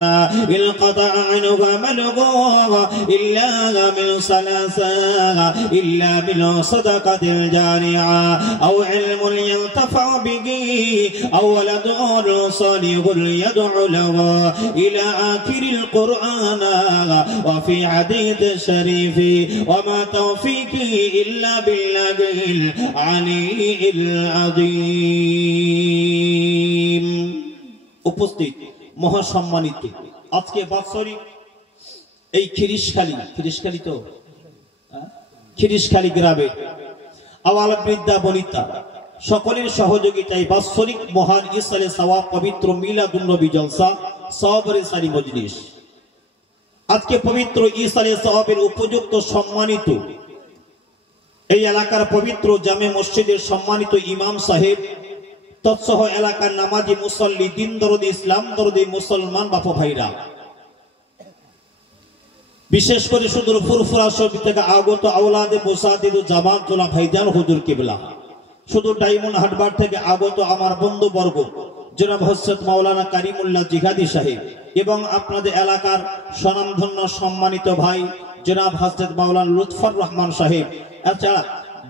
انقطع عنه عمله إلا من ثلاثة إلا من صدقة جارية أو علم ينتفع به أو ولد صالح يدعو له إلى آخر القرآن. وفي حديث الشريف وما توفيقي إلا بالله العلي العظيم. উপস্থিত মহাসম্মানিত আজকে বাৎসরিক এই খিরিশখালী গ্রামে আওয়াল বৃদ্ধা বনিতা সকলের সহযোগিতায় বাৎসরিক মহান ইসালে সওয়াব পবিত্র মিলাদুন নবী জলসা সওয়াবের সারি মজলিস। আজকে পবিত্র ইসালে সওয়াবের উপযুক্ত সম্মানিত এই এলাকার পবিত্র জামে মসজিদের সম্মানিত ইমাম সাহেব তৎসহ এলাকার নামাজি মুসল্লি দিন দরদি ইসলাম দরদি মুসলমান বাপু ভাইরা, বিশেষ করে সুদূর ফুরফুরা শরীফ থেকে আগত আওলাদে মুসাদ্দিদ জামাতুল্লাহ ভাইজান হুজুর কিবলা, সুদূর ডায়মন্ড হাটবার থেকে আগত আমার বন্ধু বর্গ জনাব হযরত মাওলানা কারিমুল্লাহ জিহাদি সাহেব এবং আপনাদের এলাকার স্বনামধন্য সম্মানিত ভাই জনাব হযরত মাওলানা লুৎফর রহমান সাহেব, এছাড়া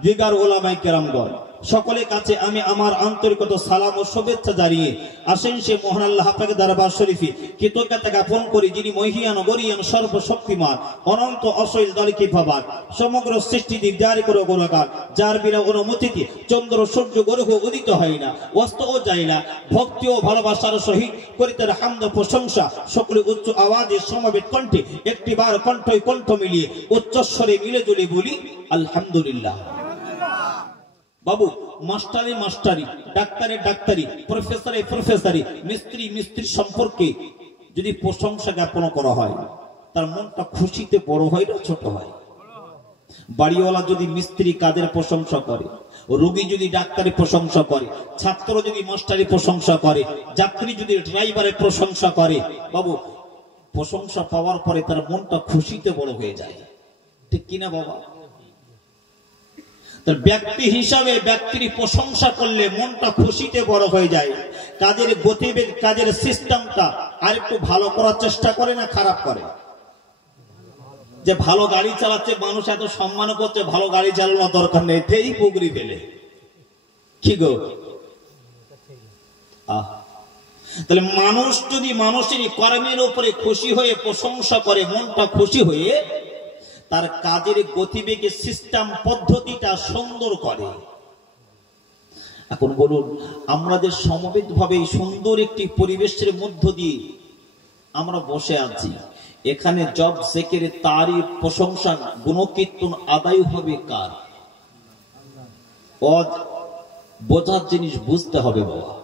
দিগার ওলামায়ে কেরামগণ সকলের কাছে আমি আমার আন্তরিকতা সালাম ও শুভেচ্ছা জানিয়ে আসেন সে মহান আল্লাহ পাকের দরবার শরীফে কৃতজ্ঞতা জ্ঞাপন করি, যিনি মহিয়ান গরিয়ান সর্বশক্তিমান অনন্ত অসীম দলিকি ভাবান সমগ্র সৃষ্টি দিক জারি করে গোলাকার, যার বিনা অনুমতিতে চন্দ্র সূর্য গ্রহ উদিত হয় না, অস্ত ও যায় না। ভক্তি ও ভালোবাসার সহিত করি তার হামদ প্রশংসা সকলে উচ্চ আওয়াজে সমবেত কণ্ঠে একটিবার কণ্ঠই কণ্ঠ মিলিয়ে উচ্চস্বরে মিলে জুলে বলি আলহামদুলিল্লাহ। বাবু মাস্টারি মাস্টারি, ডাক্তারে ডাক্তারি, প্রফেসরে প্রফেসরি, মিস্ত্রি মিস্ত্রি সম্পর্কে যদি প্রশংসা জ্ঞাপন করা হয় তার মনটা খুশিতে বড় হয় না ছোট হয়? বাড়িওয়ালা যদি মিস্ত্রি কাজের প্রশংসা করে, রোগী যদি ডাক্তারের প্রশংসা করে, ছাত্র যদি মাস্টারি প্রশংসা করে, যাত্রী যদি ড্রাইভারের প্রশংসা করে, বাবু প্রশংসা পাওয়ার পরে তার মনটা খুশিতে বড় হয়ে যায়, ঠিক কিনা বাবা? ব্যক্তি হিসাবে ব্যক্তির প্রশংসা করলে মনটা খুশিতে বড় হয়ে যায়। কাজের গতিবেগ কাজের সিস্টেমটা আর একটু ভালো করার চেষ্টা করে না খারাপ করে? যে ভালো গাড়ি চালাচ্ছে মানুষ এত সম্মান করছে, ভালো গাড়ি চালানোর দরকার নেই, তেই পুগরি পেলে কি গো? তাহলে মানুষ যদি মানুষের কর্মের উপরে খুশি হয়ে প্রশংসা করে, মনটা খুশি হয়ে তার কাজের গতিবেগের সিস্টেম পদ্ধতিটা সুন্দর করে। এখন বলুন, আমরা যে সমবেত ভাবে সুন্দর একটি পরিবেশের মধ্য দিয়ে আমরা বসে আছি, এখানে জব জেকের তারিফ প্রশংসা গুণকীর্তন আদায় হবে কার? বোঝার জিনিস বুঝতে হবে বাবা।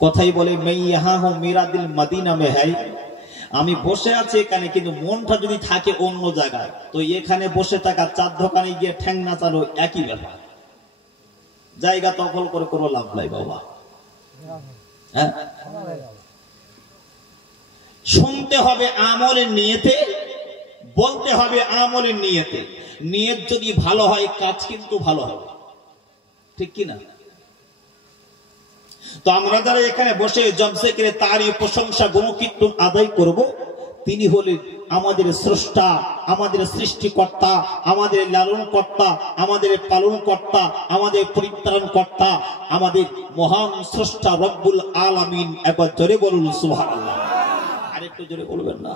কথাই বলে मैं यहाँ हूं मेरा दिल मदीना में है, আমি বসে আছি এখানে, কিন্তু মনটা যদি থাকে অন্য জায়গায়, তো এখানে বসে থাকা চার দোকানে গিয়ে ঠ্যাং নাচানো একই ব্যাপার, জায়গা দখল করে কোনো লাভ নাই বাবা। হ্যাঁ, শুনতে হবে আমলের নিয়তে, বলতে হবে আমলের নিয়তে। নিয়ত যদি ভালো হয় কাজ কিন্তু ভালো হবে, ঠিক কিনা? তো আমরা যারা এখানে বসে জবসেকের তারই প্রশংসা গুণকীর্তন আদায় করব, তিনি হলেন আমাদের স্রষ্টা, আমাদের সৃষ্টিকর্তা, আমাদের লালন কর্তা, আমাদের পালন কর্তা, আমাদের পরিত্রাণ কর্তা, আমাদের মহান স্রষ্টা রব্বুল আলামিন। একবার জোরে বলুন সুবহানাল্লাহ। আরেকটু জোরে বলবেন না?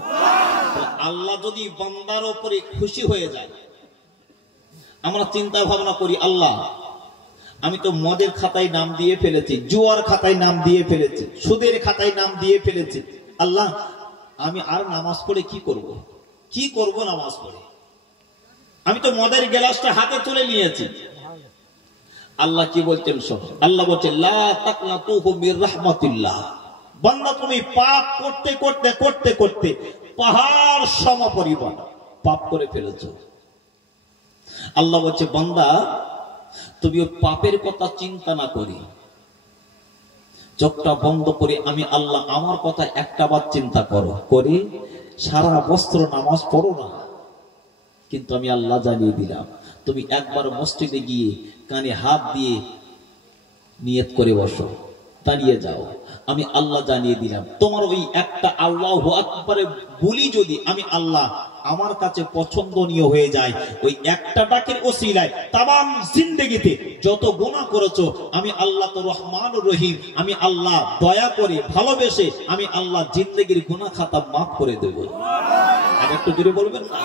আল্লাহ যদি বান্দার উপরে খুশি হয়ে যায়, আমরা চিন্তা ভাবনা করি, আল্লাহ আমি তো মদের খাতায় নাম দিয়ে ফেলেছি, জুয়ার খাতায় নাম দিয়ে ফেলেছি, সুদের খাতায় নাম দিয়ে ফেলেছি, আল্লাহ আমি আর নামাজ পড়ে কি করব? কি করব নামাজ পড়ে? আমি তো মদের গ্লাসটা হাতে তুলে নিয়েছি। আল্লাহ কি বলতেন সব? আল্লাহ বলছেন লা তাকনাতু মির রাহমাতিল্লাহ। বান্দা তুমি পাপ করতে করতে করতে করতে পাহাড় সমপরিমাণ পাপ করে ফেলেছো। আল্লাহ বলছে বান্দা তুমি ওই পাপের কথা চিন্তা না করি, চোখটা বন্ধ করে আমি আল্লাহ আমার কথা একটা বার চিন্তা করো, করে সারা বছর নামাজ পড়ো না, কিন্তু আমি আল্লাহ জানিয়ে দিলাম তুমি একবার মসজিদে গিয়ে কানে হাত দিয়ে নিয়ত করে বসো, দাঁড়িয়ে যাও, আমি আল্লাহ জানিয়ে দিলাম, তোমার ওই একটা আল্লাহু আকবারে বলি যদি আমি আল্লাহ আমার কাছে পছন্দনীয় হয়ে যায়, ওই একটা ডাকের ওসিলায় তামাম জিন্দেগিতে যত গুনাহ করেছো আমি আল্লাহ তো রহমান রহিম, আমি আল্লাহ দয়া করে ভালোবেসে আমি আল্লাহ জিন্দেগির গুনাহ খাতা মাফ করে দেব। আর একটু জোরে বলবেন না?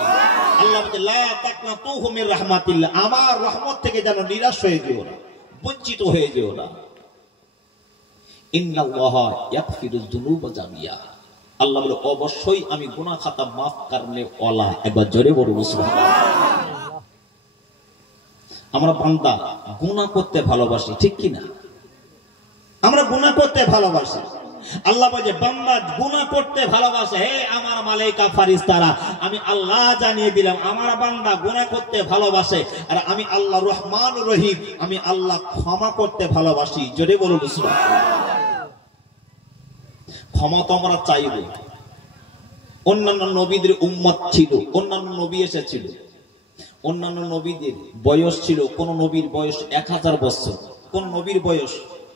আল্লাহ বলে লা তাকনাতুহু মির রাহমাতিল্লাহ, আমার রহমত থেকে যেন নিরাশ হয়ে যেও না, বঞ্চিত হয়ে যেও না। ইন্নাল্লাহা ইয়াগফিরুয যুনুবা জামিয়া, আল্লাহ বলে অবশ্যই আমি গুনাহ খাতা মাফ করনে ওয়ালা। একবার জোরে বলুন সুবহানাল্লাহ। আমরা বান্দা গুনাহ করতে ভালোবাসি, ঠিক কি না? আমরা গুনাহ করতে ভালোবাসি। আল্লাহ বলে বান্দা গুনাহ করতে ভালোবাসে, হে আমার মালায়েকা ফেরেশতারা আমি আল্লাহ জানিয়ে দিলাম আমার বান্দা গুনাহ করতে ভালোবাসে, আর আমি আল্লাহ রহমান রহিম, আমি আল্লাহ ক্ষমা করতে ভালোবাসি। জোরে বলুন সুবহানাল্লাহ। ক্ষমা তো আমরা চাইব। অন্যান্য নবীদের উম্মত ছিল, অন্যান্য নবী এসেছিল, অন্যান্য নবীদের বয়স ছিল, কোন নবীর বয়স 1000 বছর, কোন নবীর বয়স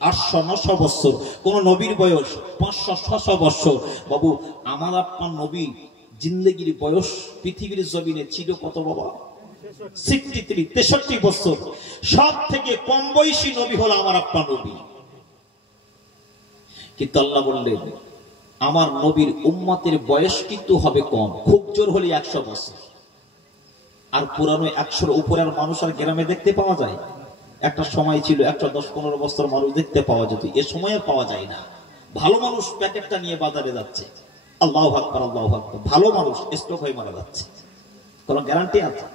800-900 বছর, কোন নবীর বয়স 500-600 বছর। বাবু আমার আপনার নবী জিন্দেগির বয়স পৃথিবীর জমিনে ছিল কত বাবা? 63 বছর। সব থেকে কম বয়সী নবী হলো আমার আপনার নবী। কিন্তু আল্লাহ বললেন আমার নবীর উম্মতের বয়স কিন্তু হবে কম, খুব জোর হলে 100 বছর। আর পুরানো 100-এর উপরের মানুষ আর গ্রামে দেখতে পাওয়া যায়? একটা সময় ছিল 110-15 বছর মানুষ দেখতে পাওয়া যেত, এ সময় পাওয়া যায় না। ভালো মানুষ প্যাকেটটা নিয়ে বাজারে যাচ্ছে, আল্লাহু আকবার আল্লাহু আকবার, ভালো মানুষ স্ট্রোক হয়ে মারা যাচ্ছে। কোন গ্যারান্টি আছে?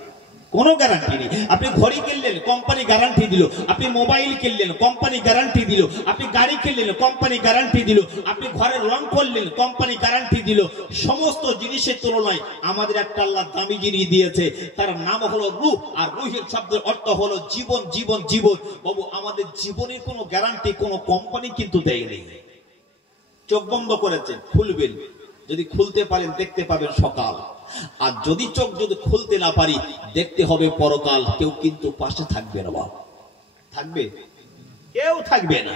কোনো গ্যারান্টি নেই। আপনি ঘড়ি কিনলেন, কোম্পানি গ্যারান্টি দিল। আপনি মোবাইল কিনলেন, কোম্পানি গ্যারান্টি দিল। আপনি গাড়ি কিনলেন, কোম্পানি গ্যারান্টি দিল। আপনি ঘরের রং করলেন, কোম্পানি গ্যারান্টি দিল। সমস্ত জিনিসের তুলনায় আমাদের একটা আল্লাহ দামি জিনিস দিয়েছে, তার নাম হলো রূহ। আর রূহের শব্দের অর্থ হলো জীবন। জীবন জীবন বাবু, আমাদের জীবনের কোনো গ্যারান্টি কোনো কোম্পানি কিন্তু দেয়নি। চোখ বন্ধ করেছেন, খুলবেন, যদি খুলতে পারেন দেখতে পাবেন সকাল, আর যদি চোখ যদি খুলতে না পারি দেখতে হবে পরকাল। কেউ কিন্তু পাশে থাকবে না, বাবা থাকবে? কেউ থাকবে না।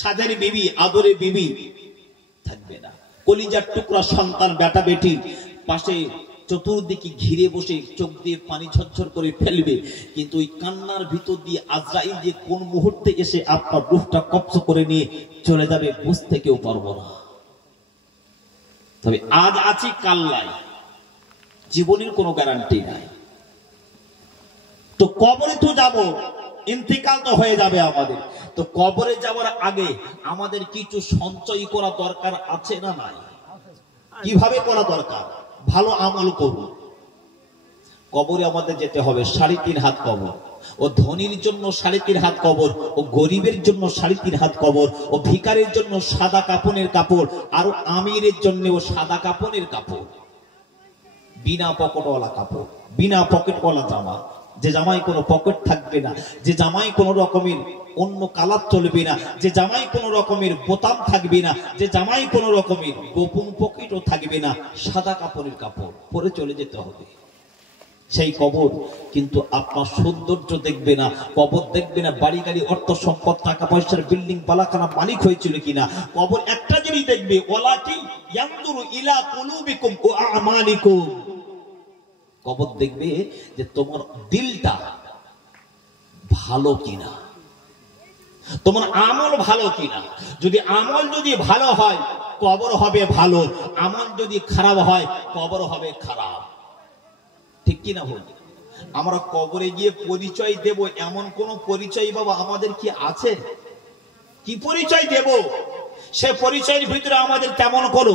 সাজারি বিবি, আদরে বিবি থাকবে না। কলিজার টুকরা সন্তান বেটা বেটি পাশে চতুর্দিকে ঘিরে বসে চোখ দিয়ে পানি ঝরঝর করে ফেলবে, কিন্তু ওই কান্নার ভিতর দিয়ে আজরাইল যে কোন মুহূর্তে এসে আপনার রূহটা কবজ করে নিয়ে চলে যাবে বুঝতে কেউ পারবো না। তবে আজ আছি কাল নাই, জীবনের কোনো গ্যারান্টি নাই। তো কবরে তো যাব, ইন্তিকাল তো হয়ে যাবে আমাদের। তো কবরে যাওয়ার আগে আমাদের কিছু সঞ্চয় করা দরকার আছে না নাই? কিভাবে করা দরকার? ভালো আমল করুন। কবরে আমাদের যেতে হবে 3.5 হাত কবর। ও ধনীর জন্য 3.5 হাত কবর, ও গরিবের জন্য 3.5 হাত কবর, ও ভিখারির জন্য সাদা কাপনের কাপড়, আর আমিরের জন্য সাদা কাপনের কাপড়, বিনা পকেটওয়ালা কাপড়, বিনা পকেটওয়ালা জামা, যে জামায় কোনো পকেট থাকবে না, যে জামায় কোনো রকমের অন্য কালার চলবে না, যে জামায় কোনো রকমের বোতাম থাকবে না, যে জামায় কোনো রকমের গোপন পকেটও থাকবে না, সাদা কাপড়ের কাপড় পরে চলে যেতে হবে। সেই কবর কিন্তু আপনার সৌন্দর্য দেখবে না, কবর দেখবে না বাড়ি গাড়ি অর্থ সম্পদ টাকা পয়সার বিল্ডিং বালাখানা মালিক হয়েছিল কিনা। কবর একটা জিনিস দেখবে, ওয়ালাকি ইয়ানজুরু ইলা কুলুবিকুম ওয়া আমালিকুম। কবর দেখবে যে তোমার দিলটা ভালো কিনা, তোমার আমল ভালো কিনা। যদি আমল যদি ভালো হয় কবর হবে ভালো, আমল যদি খারাপ হয় কবর হবে খারাপ, ঠিক কিনা বল? আমরা কবরে গিয়ে পরিচয় দেব এমন কোন পরিচয় বাবা আমাদের কি আছে? কি পরিচয় দেব? সে পরিচয়ের ভিতরে আমাদের তেমন কোনো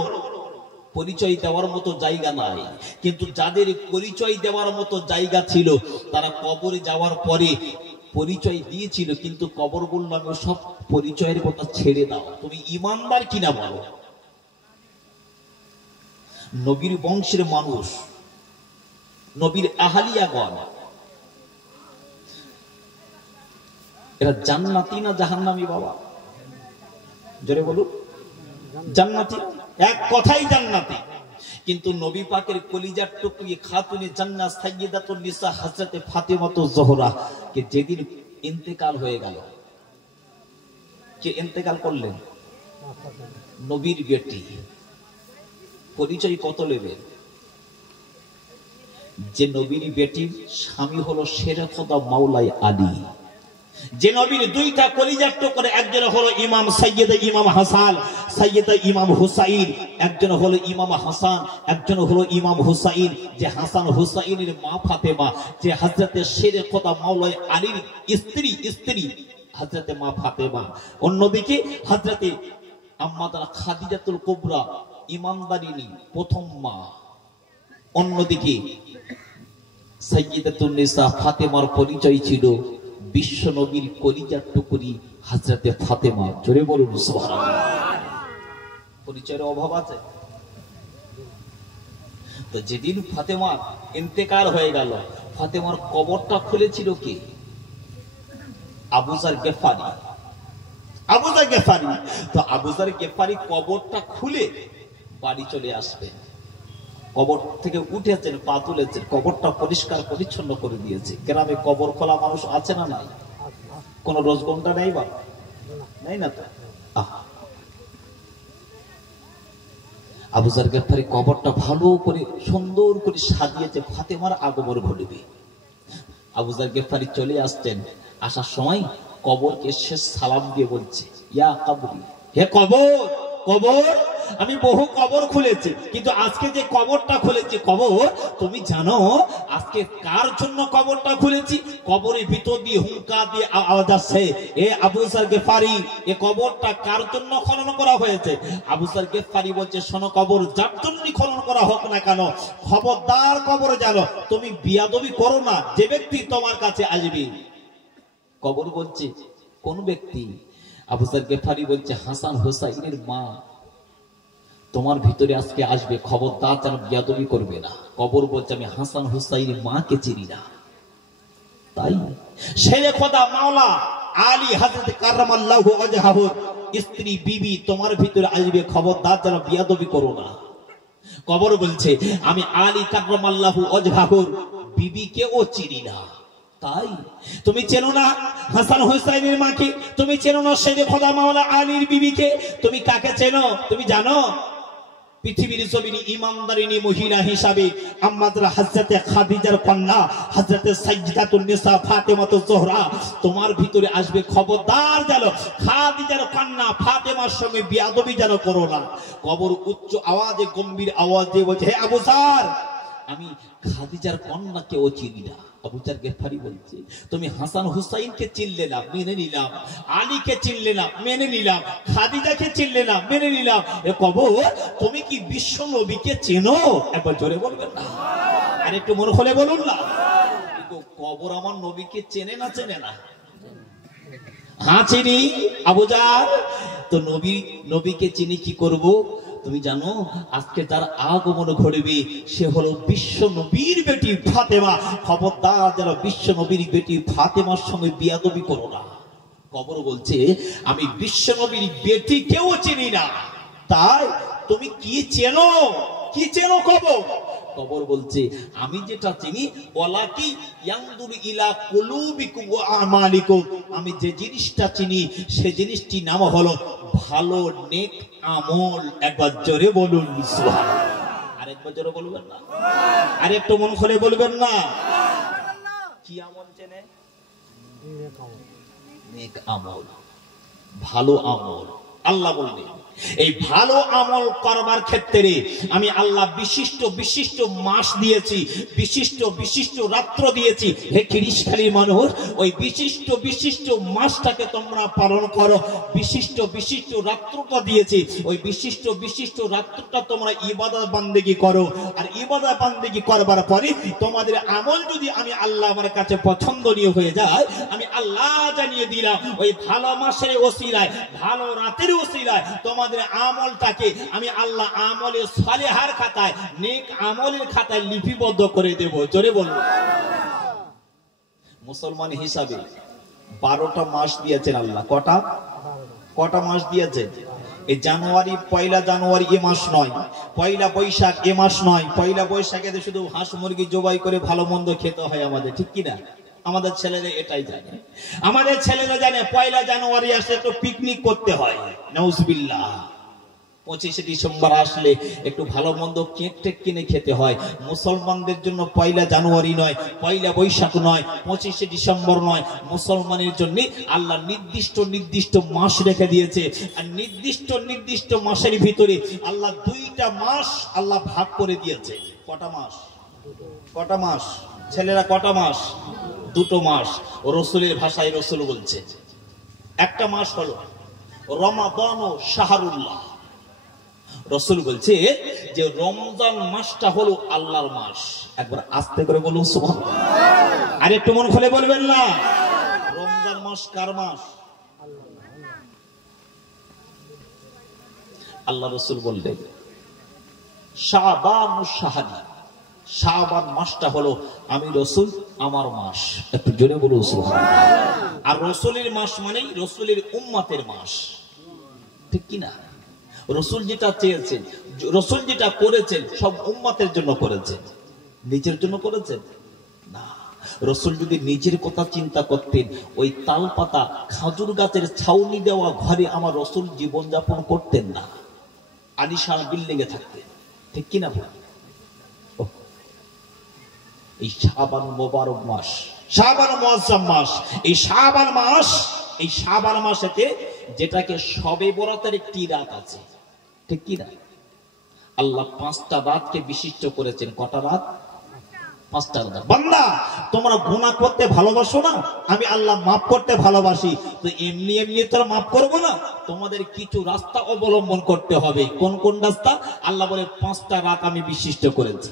পরিচয় দেওয়ার মতো জায়গা নাই। কিন্তু যাদের পরিচয় দেওয়ার মতো জায়গা ছিল তারা কবরে যাওয়ার পরে পরিচয় দিয়েছিল, কিন্তু কবর বলল আমি সব পরিচয়ের কথা ছেড়ে দাও, তুমি ইমানদার কিনা বলো। নবীর বংশের মানুষ, নবীর আহালিয়াগণ, এরা জান্নাতি না জাহান্নামী বাবা? জোরে বলুন। জান্নাতি, এক কথাই জান্নাতি। কিন্তু নবী পাকের কলিজার টুকরি খাতুনে জান্নাত সাইয়্যিদাতুন নিসা হযরতে ফাতেমাতুজ জোহরা কে যেদিন ইন্তেকাল হয়ে গেল, কে ইন্তেকাল করলেন? নবীর বেটি, পরিচয় কত নেবেন? যে নবীর বেটির স্বামী হলো শেরে খোদা মাওলাই আলী, যে নবীর দুইটা কলিজার টুকরা, একজন হলো ইমাম সৈয়দ ইমাম হাসান সৈয়দ ইমাম হুসাইন, একজন হলো ইমাম হাসান, একজন হলো ইমাম হুসাইন। যে হাসান হুসাইনের মা ফাতেমা, যে হযরতে শেরে খোদা মাওলাই আলীর স্ত্রী হযরতে মা ফাতেমা। অন্যদিকে হযরতে আম্মাদার খাদিজাতুল কুবরা, ইমানদারিনী প্রথম মা। অন্যদিকে সাইয়্যিদাতুন নিসা ফাতেমার পরিচয় ছিল বিশ্ব নবীর কলিজার টুকরি হযরতে ফাতেমা। জোরে বলুন সুবহানাল্লাহ। পরিচয়ের অভাব আছে? তো যেদিন ফাতেমার ইন্তেকাল হয়ে গেল, ফাতেমার কবরটা খুলেছিল কে? আবু যার গেফারি। আবু যার গেফারি। তো আবু যার গেফারি কবরটা খুলে বাড়ি চলে আসবেন। কবর থেকে উঠেছেন, পা তুলেছেন, কবরটা পরিষ্কার পরিচ্ছন্ন করে দিয়েছে। গ্রামে কবর খোলা মানুষ আছে না নাই? কোন রোজগন্ডা নেই বা নাই না তো। আবু যার গেফারি কবরটা ভালো করে সুন্দর করে সাজিয়েছে, ফাতেমার আগমন ঘটবে। আবু যার গেফারি চলে আসছেন, আসার সময় কবরকে শেষ সালাম দিয়ে বলছে, ইয়া কবরি, হে কবর, কবর আমি বহু কবর খুলেছি, কিন্তু আজকে যে কবরটা খুলেছি, কবর তুমি জানো আজকে কার জন্য কবরটা খুলেছি? কবরের ভিতর দিয়ে হুঙ্কা দিয়ে আওয়াজ আসছে, এ আবু যার গেফারি, এ কবরটা কার জন্য খনন করা হয়েছে? আবু যার গেফারি বলছে, শোনো, কবর যার জন্য খনন করা হোক না কেন, খবরদার কবরে জানো তুমি বিয়াদবি করো না যে ব্যক্তি তোমার কাছে আসবে। কবর বলছে, কোন ব্যক্তি? আবু যার গেফারি বলছে, হাসান হুসাইনের মা তোমার ভিতরে আজকে আসবে, খবরদার যেন বিয়াদবি করবে না। কবর বলছে, আমি হাসান হুসাইনের মাকে চিনি না। তাই শেরে খোদা মাওলা আলী হযরত কাররামাল্লাহু ওয়াজহাহুর স্ত্রী বিবি তোমার ভিতরে আসবে, খবরদার যেন বিয়াদবি করো না। কবর বলছে, আমি আলী কাররামাল্লাহু ওয়াজহাহুর বিবিকেও চিনি না। তাই তুমি চেনো না হাসান হুসাইনের মাকে, তুমি চেনো না শেরে খোদা মাওলা আলীর বিবিকে, তুমি কাকে চেনো? তুমি জানো পৃথিবীর জমিনে ইমানদারিনী মহিলা হিসাবে আম্মাজার হযরতে খাদিজার কন্যা হযরতে সাইয়্যিদাতুন নিসা ফাতেমাতুজ জোহরা তোমার ভিতরে আসবে, খবরদার যেন খাদিজার কন্যা ফাতেমার সঙ্গে বিয়াদবি যেন করো না। কবর উচ্চ আওয়াজে, গম্ভীর আওয়াজে বলছে, হে আবু যার, আমি খাদিজার কন্যাকেও চিনি না। আবু যার গেফারি বলছে, তুমি হাসান হুসাইনকে চিনলে না, মেনে নিলাম। আলীকে চিনলে না, মেনে নিলাম। খাদিজাকে চিনলে না, মেনে নিলাম। এ কবর, তুমি কি বিশ্ব নবীকে চেনো? একবার জোরে বলবেন না, আর একটু মন খুলে বলুন না। কবর আমার নবীকে চেনে না? চেনে না? হ্যাঁ চিনি আবু যার। তো নবীকে চিনি কি করব? তুমি জানো আজকে যার আগমন ঘটবে সে হলো বিশ্ব নবীর বেটি ফাতেমা। খবরদার যেন বিশ্ব নবীর বেটি ফাতেমার সঙ্গে বিয়াদবি করো না। কবর বলছে, আমি বিশ্ব নবীর বেটি কেউ চিনি না। তাই তুমি কি চেনো? কি চেনো কবর? কবর বলছে, আমি যেটা চিনি, ওয়ালাকি ইয়ানদুর ইলা কুলুবিকুম ওয়া আমালিকুম, আমি যে জিনিসটা চিনি সে জিনিসটির নাম হলো ভালো নেক আমল। একবার জোরে বলুন সুবহানাল্লাহ। আরেকবার জোরে বলবেন না, আর একটু মন খুলে বলবেন না। কি আমল চেনে? নেক আমল, ভালো আমল। আল্লাহ বললেন, এই ভালো আমল করবার ক্ষেত্রে আমি আল্লাহ বিশিষ্ট বিশিষ্ট মাস দিয়েছি, বিশিষ্ট বিশিষ্ট রাত্র দিয়েছি। হে খিরিশখালীর মানুষ, ওই বিশিষ্ট বিশিষ্ট মাসটাকে তোমরা পালন করো। বিশিষ্ট বিশিষ্ট রাত্রটা দিয়েছি, ওই বিশিষ্ট বিশিষ্ট রাত্রটা তোমরা ইবাদত বান্দেগি করো। আর ইবাদত বান্দেগি করবার পরে তোমাদের আমল যদি আমি আল্লাহ আমার কাছে পছন্দনীয় হয়ে যায়, আমি আল্লাহ জানিয়ে দিলাম, ওই ভালো মাসের ওসিলায়, ভালো রাতের ওসিলায় তোমাদের আমলটাকে আমি আল্লাহ আমলে সালেহার খাতায়, নেক আমলের খাতায় লিপিবদ্ধ করে দেব। জোরে বলুন। মুসলমান হিসাবে 12টা মাস দিয়েছেন আল্লাহ। কটা মাস দিয়েছেন? এই জানুয়ারি, পয়লা জানুয়ারি এ মাস নয়, পয়লা বৈশাখ এ মাস নয়। পয়লা বৈশাখে শুধু হাঁস মুরগি জবাই করে ভালো মন্দ খেতে হয় আমাদের, ঠিক কিনা? আমাদের ছেলেরা এটাই জানে। আমাদের ছেলেরা জানে 1 জানুয়ারি আসলে একটু পিকনিক করতে হয়, নাউজুবিল্লাহ। 25 ডিসেম্বর আসলে একটু ভালো মন্দ কেক টেক কিনে খেতে হয়। মুসলমানদের জন্য 1 জানুয়ারি নয়, 1 বৈশাখ নয়, 25 ডিসেম্বর নয়। মুসলমানের জন্য আল্লাহ নির্দিষ্ট নির্দিষ্ট মাস রেখে দিয়েছে। আর নির্দিষ্ট নির্দিষ্ট মাসের ভিতরে আল্লাহ 2টা মাস আল্লাহ ভাগ করে দিয়েছে। কটা মাস? কটা মাস? ছেলেরা কটা মাস? 2টো মাস। রসুলের ভাষায় রসুল বলছে একটা মাস হলো রমাদান ও শাহরুল্লাহ। রসুল বলছে যে রমজান মাসটা হলো আল্লাহর মাস। একবার আস্তে করে বলুন সুবহানাল্লাহ। আর একটু মন খুলে বলবেন না, রমজান মাস কার মাস? আল্লাহ রসুল বললেন শাবান ও শাহরি, শাবান মাসটা হলো আমি রসুল আমার মাস। একটু জোরে বলুন সুবহানাল্লাহ। আর রসুলের মাস মানেই রসুলের উম্মতের মাস, ঠিক কিনা? রসুল যেটা চেয়েছেন, রসুল যেটা করেছেন সব উম্মতের জন্য করেছেন, নিজের জন্য করেছেন না। রসুল যদি নিজের কথা চিন্তা করতেন, ওই তাল পাতা খাজুর গাছের ছাউনি দেওয়া ঘরে আমার রসুল জীবনযাপন করতেন না, আলিশান বিল্ডিং এ থাকতেন, ঠিক কিনা? এই শাবান মোবারক মাস, শাবান মুআজ্জাম মাস, এই শাবান মাস, এই শাবান মাসেতে যেটাকে শবে বরাতের একটি রাত আছে, ঠিক কিনা? আল্লাহ 5টা রাতকে বিশিষ্ট করেছেন। কটা রাত? 5টা রাত। বান্দা তোমরা গুনাহ করতে ভালোবাসো না, আমি আল্লাহ মাফ করতে ভালোবাসি, তো এমনি এমনি তো মাফ করব না, তোমাদের কিছু রাস্তা অবলম্বন করতে হবে। কোন কোন রাস্তা? আল্লাহ বলে 5টা রাত আমি বিশিষ্ট করেছি।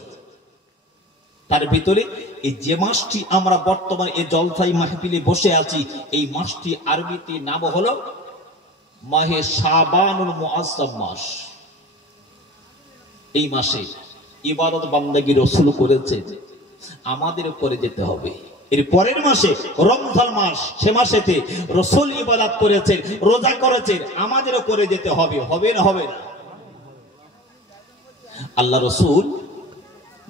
তার ভিতরে এই যে মাসটি আমরা বর্তমানে এই জলসাই মাহফিলে বসে আছি, এই মাসটি আরবিতে নাম হলো মাহে শাবানুল মুআজ্জাম মাস। এই মাসে ইবাদত বান্দাগি রসুল করেছে, আমাদের করে যেতে হবে। এর পরের মাসে রমজান মাস, সে মাসেতে রসুল ইবাদত করেছেন, রোজা করেছেন, আমাদেরও করে যেতে হবে। হবে না? হবে না? আল্লাহ রসুল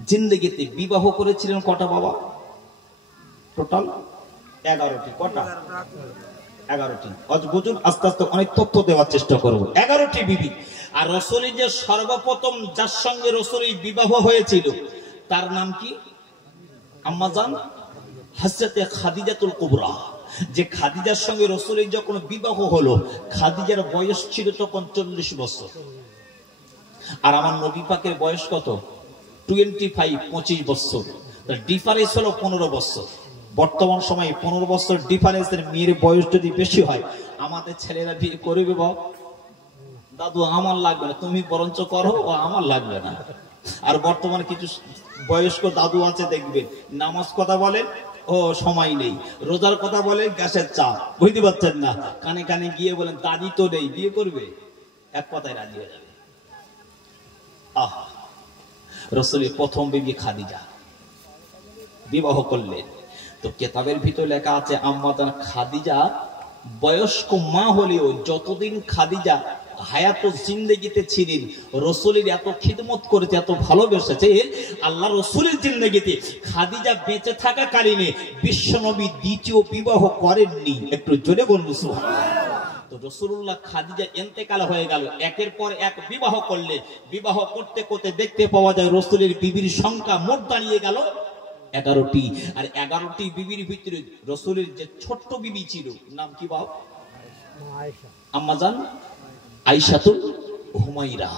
জিন্দেগিতে বিবাহ করেছিলেন কটা বাবা? টোটাল 11টি। কটা? 11টি। বুঝুন, আস্তে আস্তে অনেক তথ্য দেওয়ার চেষ্টা করব। 11টি বিবি। আর রসুলের যে সর্বপ্রথম যার সঙ্গে রসুলের বিবাহ হয়েছিল তার নাম কি? আম্মাজান হযরতে খাদিজাতুল কুবরা। যে খাদিজার সঙ্গে রসুলের যখন বিবাহ হলো, খাদিজার বয়স ছিল তখন 40 বছর। আর আমার নবী পাকের বয়স কত? 25, 25 বছর। ডিফারেন্স হলো 15 বছর। বর্তমান সময়ে 15 বছর ডিফারেন্সের মেয়ের বয়স যদি বেশি হয়, আমাদের ছেলেরা বিয়ে করবে, বাবা দাদু আমার লাগবে না, তুমি বরঞ্চ করো, ও আমার লাগবে না। আর বর্তমানে কিছু বয়স্ক দাদু আছে, দেখবেন নামাজ কথা বলেন, ও সময় নেই, রোজার কথা বলে গ্যাসের চাপ, বুঝতে পারছেন না, কানে কানে গিয়ে বলেন দাদি তো নেই, বিয়ে করবে, এক কথায় রাজি হয়ে যাবে। আহ, রসুলের প্রথম বিবি খাদিজা বিবাহ করলেন। তো কেতাবের ভিতর লেখা আছে আম্মাজান খাদিজা বয়স্ক মা হলেও যতদিন খাদিজা হায়াত জিন্দেগিতে ছিলেন, রসুলের এত খিদমত করেছে, এত ভালোবেসেছে, আল্লাহ রসুলের জিন্দেগিতে খাদিজা বেঁচে থাকা কালীনে বিশ্বনবী দ্বিতীয় বিবাহ করেননি। একটু জোরে বলুন সুবহানাল্লাহ। তো রাসূলুল্লাহ খাদিজা ইন্তেকাল হয়ে গেল, একের পর এক বিবাহ করলে, বিবাহ করতে করতে দেখতে পাওয়া যায় রসুলের বিবির সংখ্যা মোট দাঁড়িয়ে গেল 11টি। আর 11টি বিবির ভিতরে রসুলের যে ছোট্ট বিবি ছিল, নাম কি বাবা? আম্মাজান আয়েশাতুল হুমায়রা।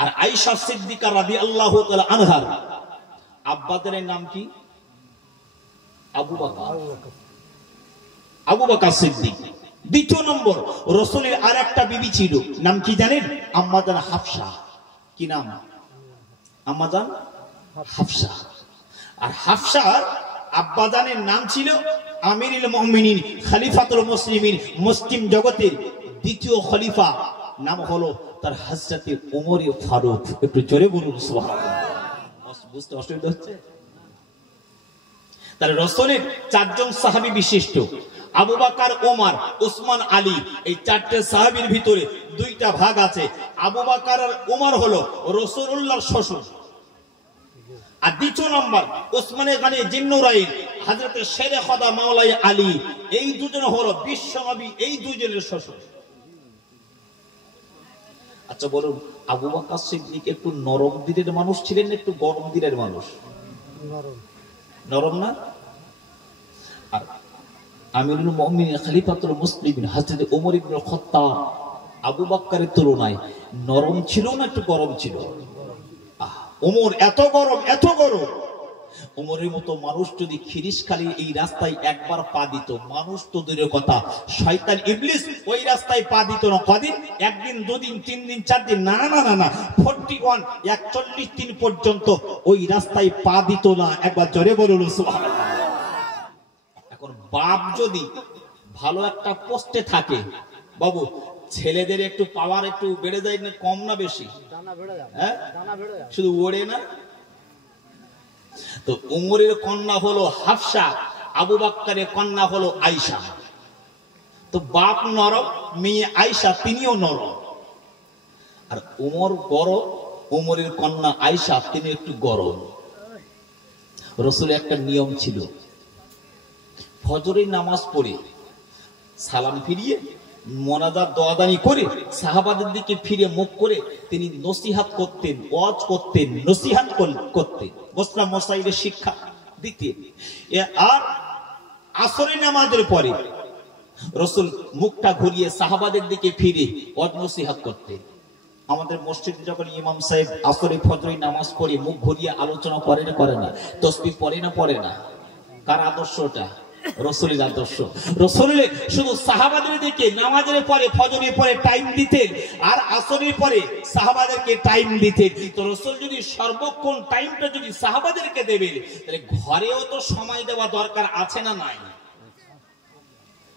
আর আয়েশা সিদ্দিকা রাদিয়াল্লাহু তাআলা আনহার আব্বাদের নাম কি? আবু বকর, আবু বকর সিদ্দিক। দ্বিতীয় নম্বর রসুলের আর একটা বিবি ছিল, নাম কি জানেন? আম্মাজান হাফসা। কি নাম? আম্মাজান হাফসা। আর হাফসার আব্বাজানের নাম ছিল আমিরুল মুমিনিন, খলিফাতুল মুসলিমিন, মুসলিম জগতের দ্বিতীয় খলিফা, নাম হলো তার হযরতে ওমর ফারুক। একটু জোরে বলুন সুবহানাল্লাহ। বুঝতে অসুবিধা হচ্ছে? তার রসুলের 4 জন সাহাবী বিশিষ্ট, আবু বকর, ওমর, উসমান, আলী, এই 4টে সাহাবীর ভিতরে 2টা ভাগ আছে। আবু বকর আর ওমর হলো রাসূলুল্লাহর শ্বশুর। আর দ্বিতীয় নম্বর উসমানে গানি জিন্নুরাইন, হযরতে শেরে খোদা মাওলাই আলী, এই দুজন হলো বিশ্বনবী, এই দুইজনের শ্বশুর। আচ্ছা বলুন, আবু বকর সিদ্দিক একটু নরম দিলের মানুষ ছিলেন, একটু গরম দিলের মানুষ? নরম না? আর আমিরুল মুমিনিন খলিফাতুল মুসলিমিন হযরত ওমর ইবনে খাত্তাব আবু বকরের তুলনায় নরম ছিল না একটু গরম ছিল? ওমর এত গরম, এত গরম। ওমরের মতো মানুষ যদি খিরিশখালী এই রাস্তায় একবার পা দিত, মানুষ তো দূরের কথা, শয়তান ইবলিস ওই রাস্তায় পা দিত না কদিন? একদিন, দুদিন, 3 দিন, 4 দিন, না না না না, 41 দিন পর্যন্ত ওই রাস্তায় পা দিত না। একবার জোরে বলুন সুবহানাল্লাহ। এখন বাপ যদি ভালো একটা পোস্টে থাকে, বাবু ছেলেদের একটু পাওয়ার একটু বেড়ে যায় না, কম না বেশি? হ্যাঁ, শুধু ওড়ে না। তো উমরের কন্যা হলো হাফসা, আবু বকরের কন্যা হলো আয়েশা। তো বাপ নরম, মেয়ে আয়েশা তিনিও নরম। আর উমর গরম, উমরের কন্যা আয়েশা তিনি একটু গরম। রাসূলের একটা নিয়ম ছিল, ফজরের নামাজ পড়ে সালাম ফিরিয়ে মোনাজাত দোয়াদানি করে সাহাবাদের দিকে ফিরে মুখ করে তিনি নসিহত করতেন, ওয়াজ করতেন, নসিহত করতেন, মুসলিম মাসাইলের শিক্ষা দিতেন। আর আসরের নামাজের পরে রাসূল মুখটা ঘুরিয়ে সাহাবাদের দিকে ফিরে ওয়াজ নসিহত করতেন। আমাদের মসজিদে যখন ইমাম সাহেব আসরে ফজরের নামাজ পড়ে মুখ ঘুরিয়ে আলোচনা করে না, করে না? তাসবিহ পড়ে না, পড়ে না? কার আদর্শটা? রাসূলের আদর্শ। রাসূলের শুধু সাহাবাদের দিকে নামাজের পরে, ফজরের পরে টাইম দিতেন, আর আসরের পরে সাহাবাদেরকে টাইম দিতেন। তো রাসূল যদি সর্বক্ষণ টাইমটা যদি সাহাবাদেরকে দেবে, তাহলে ঘরেও তো সময় দেওয়া দরকার আছে না নাই?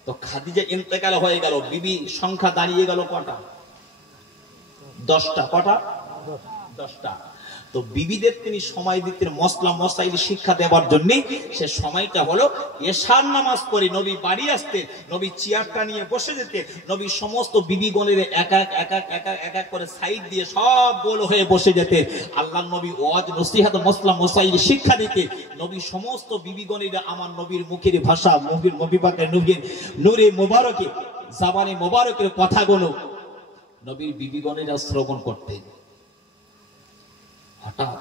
তো খাদিজা ইন্তেকাল হয়ে গেল, বিবি সংখ্যা দাঁড়িয়ে গেল কটা? 10টা। কটা? 10টা। তো বিবিদের তিনি সময় দিতেন মসলা মসাইল শিক্ষা দেওয়ার জন্য। সে সময়টা হলো এশার নামাজ পড়ে নবী বাড়ি আসতেন, নবী চেয়ারটা নিয়ে বসে যেতেন, নবী সমস্ত বিবিগণের এক এক করে সাইড দিয়ে সব গোল হয়ে বসে যেতেন। আল্লাহ নবী ওয়াজ নসিহত মসলা মসাইল শিক্ষা দিতেন। নবী সমস্ত বিবিগণের আমার নবীর মুখের ভাষা, নবী পাকের নূরে মোবারকে, জাবানে মোবারকের কথাগুলো নবীর বিবিগণেরা শ্রবণ করতেন। হঠাৎ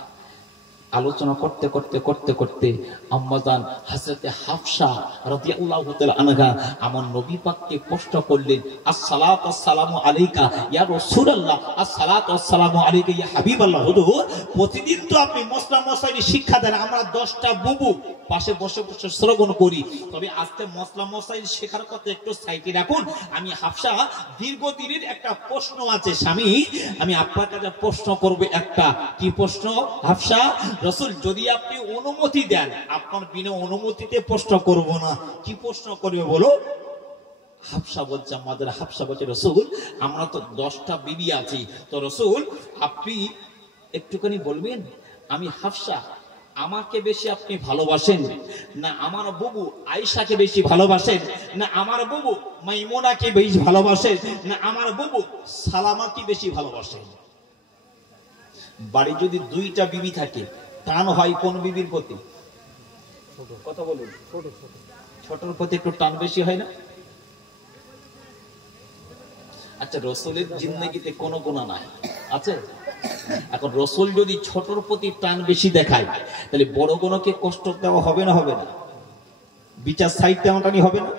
আলোচনা করতে করতে করতে করতে আম্মাজান হযরতে হাফসা রাদিয়াল্লাহু তাআলা আনহা আমার নবী পাককে প্রশ্ন করলেন, আসসালাতু আসসালামু আলাইকা ইয়া রাসূলুল্লাহ, আসসালাতু আসসালামু আলাইকা ইয়া হাবিবাল্লাহ। হুজুর, প্রতিদিন তো আপনি মসলা মসাইলি শিক্ষা দেন, আমরা 10টা বুবু পাশে বসে বসে শ্রবণ করি, তবে আজকে মসলা মসাইল শেখার কথা একটু সাইডে রাখুন। আমি হাফসা দীর্ঘদিনের একটা প্রশ্ন আছে স্বামী, আমি আপনার কাছে প্রশ্ন করব একটা। কি প্রশ্ন হাফসা? রাসূল যদি আপনি অনুমতি দেন, আপনার বিনা অনুমতিতে প্রশ্ন করব না। কি প্রশ্ন করবে বলো? হাফসা বলছে, আমাদের হাফসা বলছে, রাসূল আমরা তো 10টা বিবি আছি, তো রাসূল আপনি একটুখানি বলবেন আমি হাফসা আমাকে বেশি আপনি ভালোবাসেন না আমার বুবু আয়েশাকে বেশি ভালোবাসেন, না আমার বুবু মাইমুনাকে বেশি ভালোবাসেন, না আমার বুবু সালামাকে বেশি ভালোবাসেন? বাড়ি যদি 2টা বিবি থাকে, টান হয় কোন বিবির প্রতি? কথা বলুন। ছোটর প্রতি একটু টান বেশি হয় না? আচ্ছা, রাসূলের জিন্দেগিতে কোনো গুনাহ নাই আছে? এখন রাসূল যদি ছোটর প্রতি টান বেশি দেখায়, তাহলে বড় গুণকে কষ্ট দেওয়া হবে না? হবে না? বিচার সাইড টানাটানি হবে না?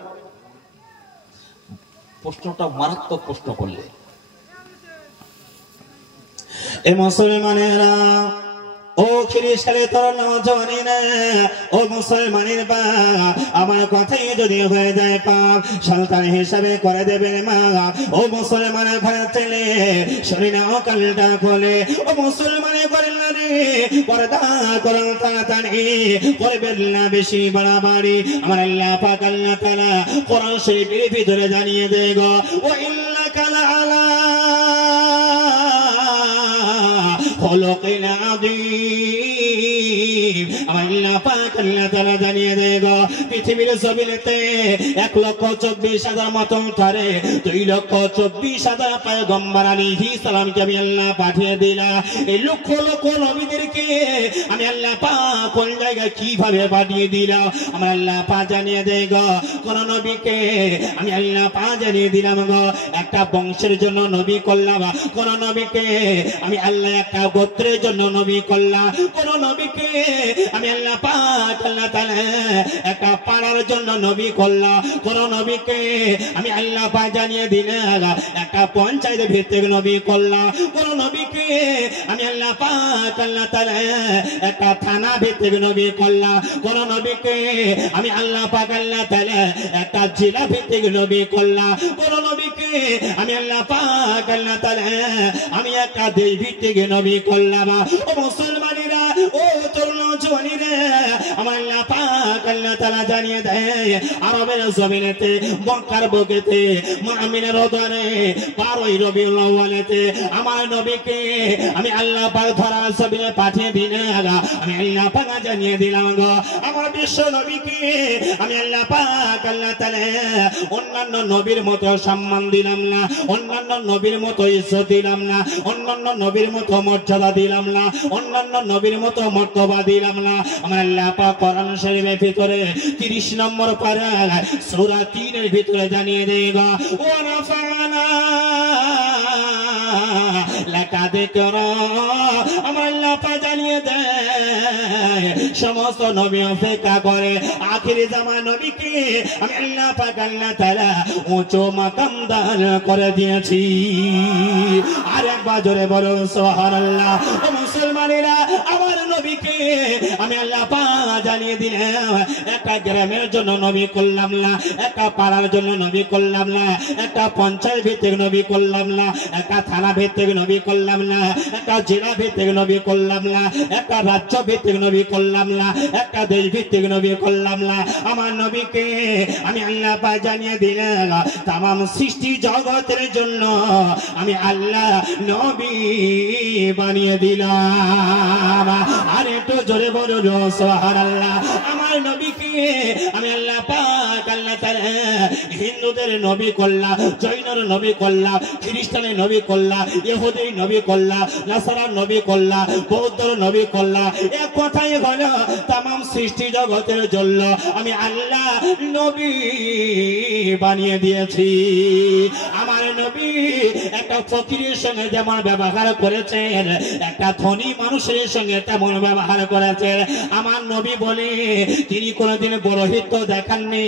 প্রশ্নটা মারাত্মক প্রশ্ন করলে। এ মুসলমানেরা, ও খিরিশখালী তরুণ নওজওয়ানেরা, ও মুসলমানের বাপ, আমার কথাই যদি হয়ে যায় পাপ, সন্তান হিসাবে করে দেবেন মা। ও মুসলমানের ঘরের ছেলে, শরীরে অকালটা খোলে। ও মুসলমানের ঘরের নারী, পর্দা করুন তাড়াতাড়ি, করবেন না বেশি বাড়াবাড়ি। আমার আল্লাহ পাক আল্লাহ তাআলা কোরআন শরীফের ভিতরে জানিয়ে দেয় গো, ওয়া ইন্নাকা লাআলা খুলুকিন আযীম। আমার আল্লাহ পাক আল্লাহ তাআলা জানিয়ে দেয় গো পৃথিবীর জমিনেতে 1,24,000 মতন করে 2,24,000 পয়গম্বর আলাইহিস সালামকে আমি আল্লাহ পাঠিয়ে দিলাম। এই লক্ষ লক্ষ নবীদেরকে আমি আল্লাহ পাক কোন জায়গায় কিভাবে পাঠিয়ে দিলাম আমার আল্লাহ পাক জানিয়ে দেয় গো। কোন নবীকে আমি আল্লাহ পাক জানিয়ে দিলাম গো একটা বংশের জন্য নবী করলাম, কোন নবীকে আমি আল্লাহ একটা গোত্রের জন্য নবী করলাম, কোন নবীকে আমি আল্লাহ পাক আল্লাহ তাআলা একটা পাড়ার জন্য নবী করলাম, কোন নবীকে আমি আল্লাহ পাক জানিয়ে দিলাম একটা পঞ্চায়েত ভিত্তিক নবী করলাম, কোন নবীকে আমি আল্লাহ পাক আল্লাহ তাআলা একটা থানা ভিত্তিক নবী করলাম, কোন নবীকে আমি আল্লাহ পাক আল্লাহ তাআলা একটা জেলা ভিত্তিক নবী করলাম, কোন নবীকে আমি আল্লাহ পাক আল্লাহ তাআলা আমি একটা দেশ ভিত্তিক নবী করলাম। ও মুসলমানেরা, ও তরুণ জওয়ানেরা, আমার আল্লাহ পাক আল্লাহ তাআলা জানিয়ে দেয় আরবের জমিনেতে মক্কার বুকেতে মুমিনের হৃদয়ে 12ই রবিউল আউয়ালেতে আমার নবীকে আমি আল্লাহ পাক ধরার জমিনে পাঠিয়ে দিলাম। আমি আল্লাহ পাক জানিয়ে দিলাম গো আমার বিশ্ব নবীকে আমি আল্লাহ পাক আল্লাহ তাআলা অন্যান্য নবীর মতো সম্মান দিলাম না, অন্যান্য নবীর মতো ইজ্জত দিলাম না, অন্যান্য নবীর মতো মর্যাদা দিলাম না, অন্যান্য নবীর মতো মর্তবা দিলাম না। আমার আল্লাহ পাক কোরআন শরীফের ভিতরে 30 নম্বর পারা সূরা 3 এর ভিতরে জানিয়ে দেয় গো ওয়া রাফানা লাকা যিকরা। আমার আল্লাহ পাক জানিয়ে দেয় সমস্ত নবী অপেক্ষা করে আখিরি জামান নবীকে আমি আল্লাহ পাক আল্লাহ তাআলা উঁচু মাকাম দান করে দিয়েছি। আর একবার জোরে বলো সুবহানাল্লাহ। ও মুসলমানেরা, আমার নবীকে আমি আল্লাহ পাক জানিয়ে দিলাম একটা গ্রামের জন্য নবী করলাম না, একটা পাড়ার জন্য নবী করলাম না, একটা পঞ্চায়েত ভিত্তিক নবী করলাম না, একটা থানা ভিত্তিক নবী করলাম না, একটা জেলা ভিত্তিক নবী করলাম না, একটা রাজ্য ভিত্তিক নবী করলাম না, একটা দেশ ভিত্তিক নবী করলাম না। আমার নবীকে আমি আল্লাহ পাক জানিয়ে দিলাম তামাম সৃষ্টি জগতের জন্য আমি আল্লাহ নবী বানিয়ে দিলাম। আর একটু জোরে বলো সুবহানাল্লাহ। আমার নবীকে আমি আল্লাহ পাক আল্লাহ তাআলা হিন্দুদের নবী করলাম, জৈনর নবী করলাম, খ্রিস্টানের নবী করলাম, ইহুদির নবী করলাম, নাসারার নবী করলাম, বৌদ্ধর নবী করলাম। এক কথাই হলো তামাম সৃষ্টি জগতের জন্য আমি আল্লাহ নবী বানিয়ে দিয়েছি। আমার নবী একটা ফকিরের সঙ্গে যেমন ব্যবহার করেছেন, একটা ধনী মানুষের সঙ্গে তেমন ব্যবহার করেছেন। আমার নবী বলে তিনি কোনোদিন বড়হিত দেখাননি,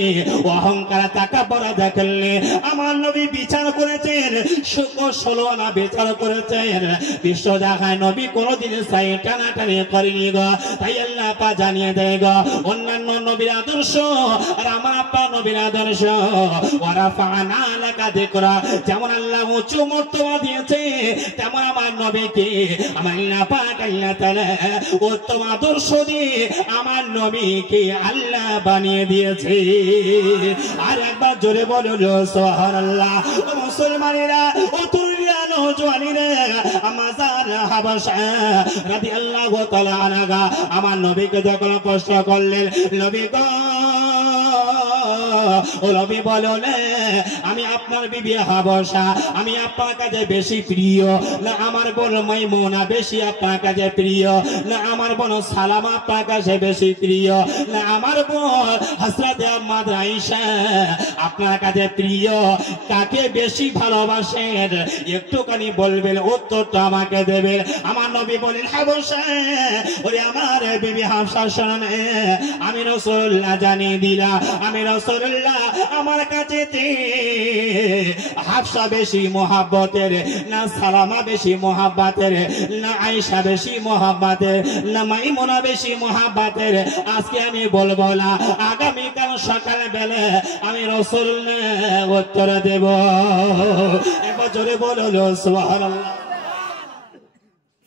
অহংকার তাকাব্বুর দেখাননি। আমার নবী বিচার করেছেন, শুকর 16 আনা বিচার করেছেন। বিশ্ব জাহায় নবী কোনোদিন সাই টানাটানি করেনি গো। তাই আল্লাহ পাক জানিয়ে দেয় গো অন্যান্য নবীর আদর্শ আর আমার আপনার নবীর আদর্শ ওয়ারাফানা লাকা যিকরা। যেমন আল্লাহ উঁচু মর্তবা দিয়েছে তেমন আমার নবীকে আমার আল্লাহ পাক আল্লাহ তাআলা উত্তম আদর্শ দিয়ে আমার নবীকে আল্লাহ বানিয়ে দিয়েছে। আর একবার জোরে বলো সুবহানাল্লাহ। ও মুসলমানেরা, ও তরুণীরা, নওজওয়ানেরা, আমাজার হাবাশা রাদিয়াল্লাহু তাআলা আনহা আমার নবীকে যখন প্রশ্ন করলেন, নবী গো ও নবী বললেন আমি আপনার বিবি হাবশা আমি আপনার কাছে বেশি প্রিয় না আমার বোন মাইমুনা বেশি আপনার কাছে প্রিয় না আমার বোন সালামা আপনার কাছে বেশি প্রিয় না আমার বোন হযরত আম্মা আয়েশা আপনার কাছে প্রিয়? কাকে বেশি ভালোবাসেন একটুখানি বলবেন, উত্তরটা আমাকে দেবেন। আমার নবী বলেন হাবশা, ওরে আমার বিবি হাবশা শুনুন, আমি রাসূলুল্লাহ জানিয়ে দিলাম, আমি রাসূলুল্লাহ আমার কাছে হাফসা বেশি মোহাব্বতের না সালামা বেশি মোহাব্বতের না আয়েশা বেশি মোহাব্বতের না মাইমুনা বেশি মোহাব্বতের? আজকে আমি বলবো না, আগামীকাল সকাল বেলা আমি রাসূলুল্লাহ উত্তর দেব। একবার জোরে বলুন সুবহানাল্লাহ।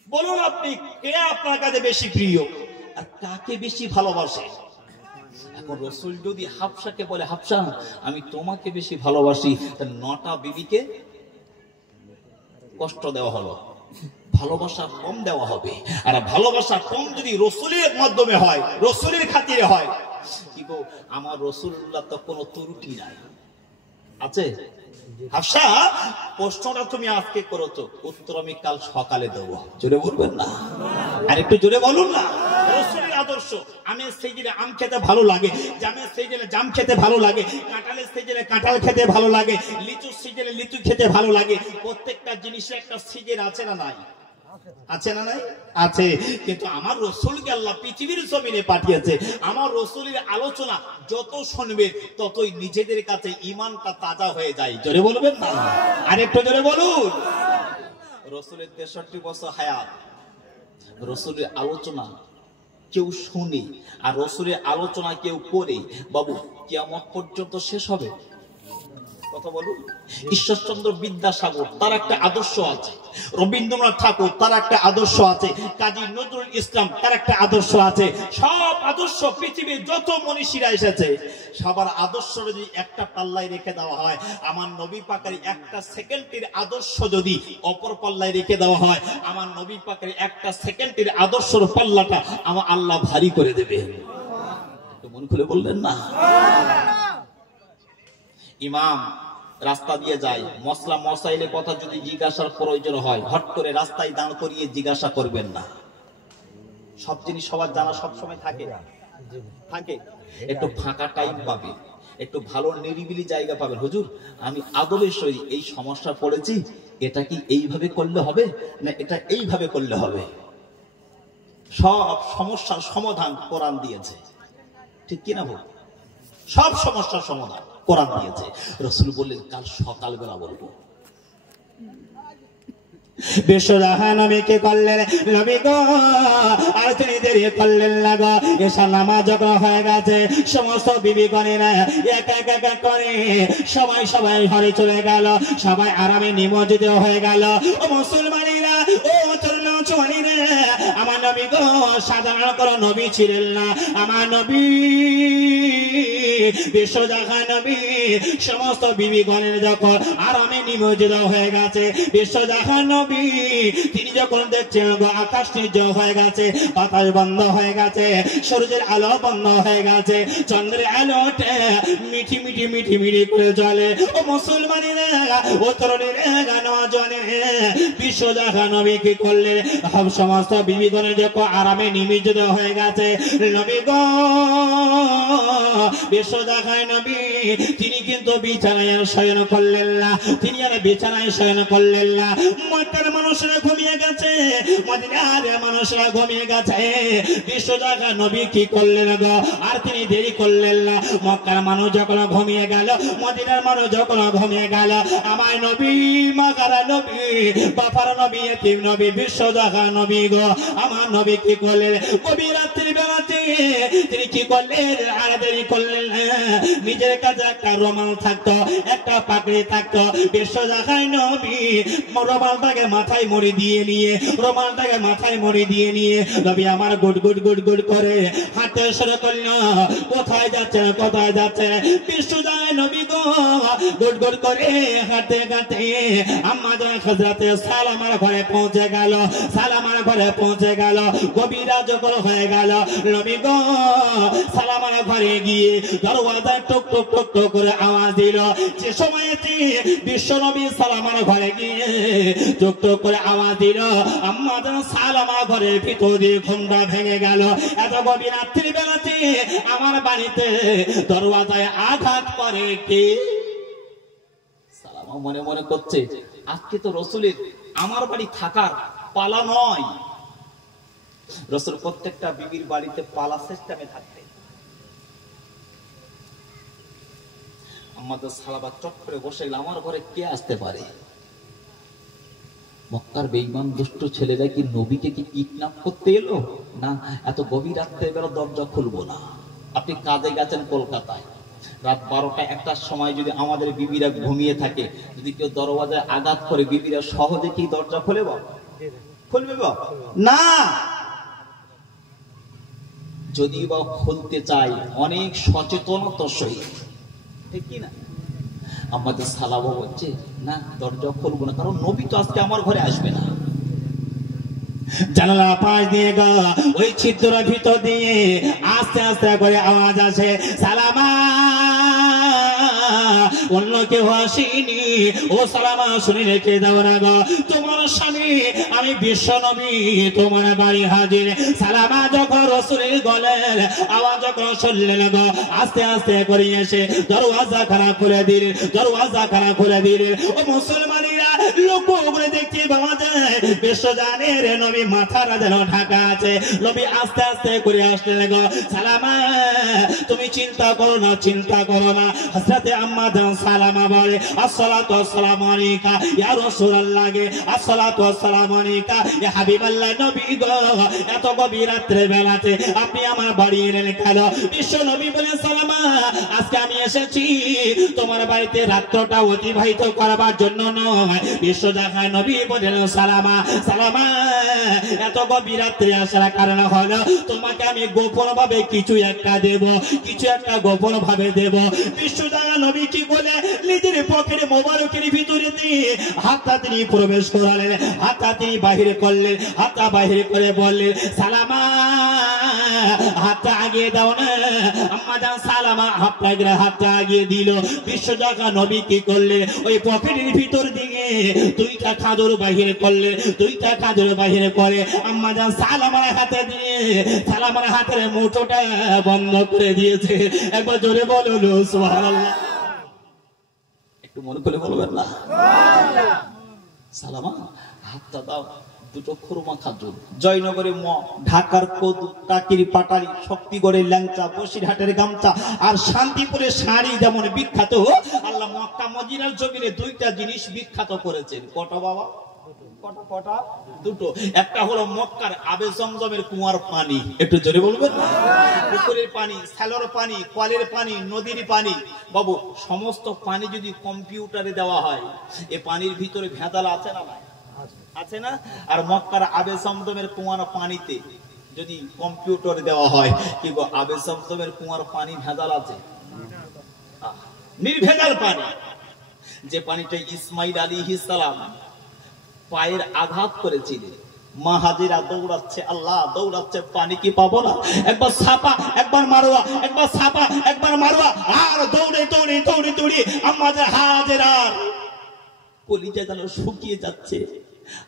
বলুন আপনি কে আপনার কাছে বেশি প্রিয় আর কাকে বেশি ভালোবাসে? এখন রাসূল যদি হাফসাকে বলে হাফসা আমি তোমাকে বেশি ভালোবাসি, 9টা বিবিকে কষ্ট দেওয়া হলো, ভালোবাসা কম দেওয়া হবে। আর ভালোবাসা কম যদি রসুলের মাধ্যমে হয়, রসুলের খাতিরে হয়, কি গো আমার রসুল্লাহ তো কোনো ত্রুটি নাই আছে। হাফসা, প্রশ্নটা তুমি আজকে করেছো, উত্তর আমি কাল সকালে দেবো। জোরে বলবেন না? আর একটু জোরে বলুন না। রসুলের আদর্শ, আমের সিজনে আম খেতে ভালো লাগে, জামের সিজনে জাম খেতে ভালো লাগে, কাঁঠালের সিজনে কাঁঠাল খেতে ভালো লাগে, লিচুর সিজনে লিচু খেতে ভালো লাগে। প্রত্যেকটা জিনিসের একটা সিজন আছে না নাই? আছে না নাই? আছে। কিন্তু আমার রসুলকে আল্লাহ পৃথিবীর জমিনে পাঠিয়েছে। আমার রসুলের আলোচনা যত শুনবে ততই নিজেদের কাছে ঈমানটা তাজা হয়ে যায়। জোরে বলবেন না? আর একটু জোরে বলুন। রসুলের 63 বছর হায়াত, রসুলের আলোচনা কেউ শুনে আর রসুলের আলোচনা কেউ করে, বাবু কিয়ামত পর্যন্ত শেষ হবে? কথা বলুন। ঈশ্বরচন্দ্র বিদ্যাসাগর, তার একটা আদর্শ আছে। রবীন্দ্রনাথ ঠাকুর, তার একটা আদর্শ আছে। কাজী নজরুল ইসলাম, তার একটা আদর্শ আছে। সব আদর্শ, পৃথিবীর যত মনীষীরা এসেছে সবার আদর্শ যদি একটা পাল্লায় রেখে দেওয়া হয়, আমার নবী পাকের একটা সেকেন্ডের আদর্শ যদি অপর পাল্লায় রেখে দেওয়া হয়, আমার নবী পাকের একটা সেকেন্ডের আদর্শের পাল্লাটা আমার আল্লাহ ভারী করে দেবে। মন খুলে বললেন না? ইমাম রাস্তা দিয়ে যায়, মশলা মশাইলের কথা যদি জিজ্ঞাসার প্রয়োজন হয়, হট করে রাস্তায় দাঁড় করিয়ে জিজ্ঞাসা করবেন না। সব জিনিস সবার জানা সব সময় থাকে থাকে একটু ফাঁকা টাইম পাবে, একটু ভালো নিরিবিলি জায়গা পাবেন। হুজুর, আমি আদবের সহিত এই সমস্যা পড়েছি, এটা কি এইভাবে করলে হবে না এটা এইভাবে করলে হবে? সব সমস্যার সমাধান কোরআন দিয়েছে, ঠিক কিনা বল? সব সমস্যার সমাধান কোরআন দিয়েছে। রাসূল বললেন কাল সকালবেলা বলবো। বিশ্বজাহান নবীকে করলেন নবী গো, আর তিনি দেরি করলেন না গো। এসা নামাজ যখন হয়ে গেছে, সমস্ত বিবিগণেরা এক এক এক করে সবাই ঘরে চলে গেল, সবাই আরামে নিমজ্জিত হয়ে গেল। ও মুসলমানেরা, ও তরুণ জওয়ানেরা, আমার নবী গো সাধারণ কোনো নবী ছিলেন না। আমার নবী বিশ্বজাহান নবী সমস্ত বিবিগণের যখন আরামে নিমজ্জিত হয়ে গেছে, বিশ্বজাহান নবী তিনি যখন দেখছেন আকাশ নির্জন হয়ে গেছে, বাতাস বন্ধ হয়ে গেছে, সূর্যের আলো বন্ধ হয়ে গেছে, চন্দ্রের আলোতে মিঠি মিঠি মিঠি মিঠি করে জ্বলে। ও মুসলমানেরা, ও তরুণীরা, নওজওয়ানেরা, বিশ্বজাহান নবী কি করলেন? সমস্ত বিবিগণের যখন আরামে নিমজ্জিত হয়ে গেছে, নবী গো বিশ্বজাহান নবী তিনি কিন্তু বিছানায় শয়ন করলেন না, তিনি আর বিছানায় শয়ন করলেন না। মক্কার মানুষরা ঘুমিয়ে গেছে, মদিনার মানুষরা ঘুমিয়ে গেছে, বিশ্বজাহান নবী কি করলেন গো? আর তিনি দেরি করলেন না। মক্কার মানুষ যখন ঘুমিয়ে গেল, মদিনার মানুষ যখন ঘুমিয়ে গেল, আমার নবী মাগারা নবী, বাবার নবী, এতিম নবী, বিশ্বজাহান নবী গো, আমার নবী কি করলেন? গভীর রাত্রির বেলাতে তিনি কি করলেন? আর দেরি করলেন না। নিজের কাছে একটা রুমাল থাকতো, একটা পাগড়ি থাকতো, বিশ্বজাহান নবী রুমালটাকে মাথায় মুড়ি দিয়ে নিয়ে, রুমালটাকে মাথায় মুড়ি দিয়ে নিয়ে নবী আমার গুড গুড গুড গুড করে হাঁটতে শুরু করল। কোথায় যাচ্ছে কোথায় যাচ্ছে? বিশ্বজাহান নবী গো গুড গুড করে হাঁটতে হাঁটতে আম্মা জান হযরতে সালামার ঘরে পৌঁছে গেল। সালামার ঘরে পৌঁছে গেল, গভীর রাত যখন হয়ে গেল, নবী গো সালামার ঘরে গিয়ে দরওয়াজায় টুক টুক টুক টুক করে আওয়াজ দিল। যে সময়তে বিশ্ব নবী সালামার ঘরে গিয়ে টুক টুক করে আওয়াজ দিল, আম্মা জান সালামা ঘরের ভিতর দিয়ে ঘুমটা ভেঙে গেল। এত গভীর রাত্রি বেলাতে আমার বাড়িতে দরওয়াজায় আঘাত করে কে? সালামা মনে মনে করছে আজকে তো রসুলের আমার বাড়ি থাকার পালা নয়। রসুল প্রত্যেকটা বিবির বাড়িতে পালা সিস্টেমে থাকতে। আমাদের সালাবা চট করে বসে গেল, আমার ঘরে কে আসতে পারে? মক্কার বেঈমান দুষ্ট ছেলেরা কি নবীকে কি কিডন্যাপ করতে এলো? না, এত গভীর রাত্রে বেলা দরজা খুলবো না। আপনি কাজে গেছেন কলকাতায়, রাত 12টা 1টার সময় যদি আমাদের বিবিরা ঘুমিয়ে থাকে, যদি কেউ দরওয়াজায় আঘাত করে, বিবিরা সহজে কি দরজা খুলবে না? যদি বা খুলতে চাই অনেক সচেতনতার সহিত, ঠিক কি না? আমাদের সালাবা বলছে না, দরজা খুলবো না, কারণ নবী তো আজকে আমার ঘরে আসবে না। জানালা পাশ দিয়ে গো ওই ছিদ্র ভিতর দিয়ে আস্তে আস্তে করে আওয়াজ আসে, সালামা। অন্য কেউ আসেনি। ও সালামা, শুনে রেখে দাও না গো, তোমার স্বামী আমি বিশ্ব নবী তোমার বাড়ি হাজির। সালামা যখন রাসূলের গলের আওয়াজ যখন শুনলেন গো, আস্তে আস্তে করে এসে দরওয়াজা খানা খুলে দিলেন, দরওয়াজা খানা খুলে দিলেন। ও মুসলমানেরা, লক্ষ্য করে দেখতে পাওয়া যায় বিশ্বজানের নবী মাথার যেন ঢাকা আছে। নবী আস্তে আস্তে করে আসলেন গো, সালামা তুমি চিন্তা করো না, চিন্তা করো না। হযরতে আম্মা জান সালামা বলে, আসসালাতু ওয়াসসালামু আলাইকা ইয়া রাসূলুল্লাহ, আসসালাতু ওয়াসসালামু আলাইকা ইয়া হাবিবাল্লাহ। নবী গো, এত গভীর রাত্রে বেলাতে আপনি আমার বাড়ি এলেন কেন? বিশ্ব নবী বলে, সালামা আজকে আমি এসেছি তোমার বাড়িতে রাত্রটা অতিবাহিত করবার জন্য নয়। বিশ্ব জাহান নবী বলেন, সালামা সালামা এত গভীর রাত্রে আসার কারণ হলো তোমাকে আমি গোপন ভাবে কিছু একটা দেব, কিছু একটা গোপন ভাবে দেব। বিশ্ব জাহান নবী কি বলে, নিজের পকেটে মোবারকের ভিতরে দিয়ে হাতটা তিনি প্রবেশ করালেন, হাতটা তিনি বাহির করলেন, হাতটা বাহির করে বললেন, সালামা হাতটা আগিয়ে দাও না। আম্মা জান সালামা হাতটা আগিয়ে দিল। বিশ্ব জাহান নবী কি করলেন, ওই পকেটের ভিতর দিয়ে দুইটা খাজুর বাহির করলেন, দুইটা খাজুর বাহির করে আম্মা জান সালামার হাতে দিয়ে সালামার হাতের মুঠোটা বন্ধ করে দিয়েছে। একবার জোরে বলুন সুবহানাল্লাহ। একটু মনে করে বলবেন না? সালামা হাতটা দাও, দুটো খুরমা খাজুর। জয়নগরে ঢাকার কদু, টাকির পাটারি, শক্তিগড়ের ল্যাংচা, বসিরহাটের গামছা আর শান্তিপুরের শাড়ি যেমন বিখ্যাত, আল্লাহ মক্কা মদিনার জমিনে দুইটা জিনিস বিখ্যাত করেছেন। কটা বাবা? কটা? দুটো। একটা হলো মক্কার আবে জমজমের কুয়ার পানি, একটু জোরে বলবেন। পুকুরের পানি, স্যালোর পানি, কলের পানি, নদীর পানি। বাবু, সমস্ত পানি যদি কম্পিউটারে দেওয়া হয়, এ পানির ভিতরে ভেজাল আছে না? আছে না? আর মক্কার আবে জমজমের কুয়ার পানিতে যদি কম্পিউটারে দেওয়া হয়, কিন্তু আবে জমজমের কুয়ার পানি ভেজাল আছে? নির্ভেজাল পানি। যে পানিটা ইসমাইল আলাইহিস সালাম পায়ের আঘাত করেছিলেন, মা হাজিরা দৌড়াচ্ছে, আল্লাহ দৌড়াচ্ছে, পানি কি পাবো না? একবার ছাপা, একবার মারোয়া, একবার ছাপা, একবার মারোয়া, আর দৌড়ে দৌড়ে দৌড়ে দৌড়ে আমাদের হাজিরা কলিজা যেন শুকিয়ে যাচ্ছে।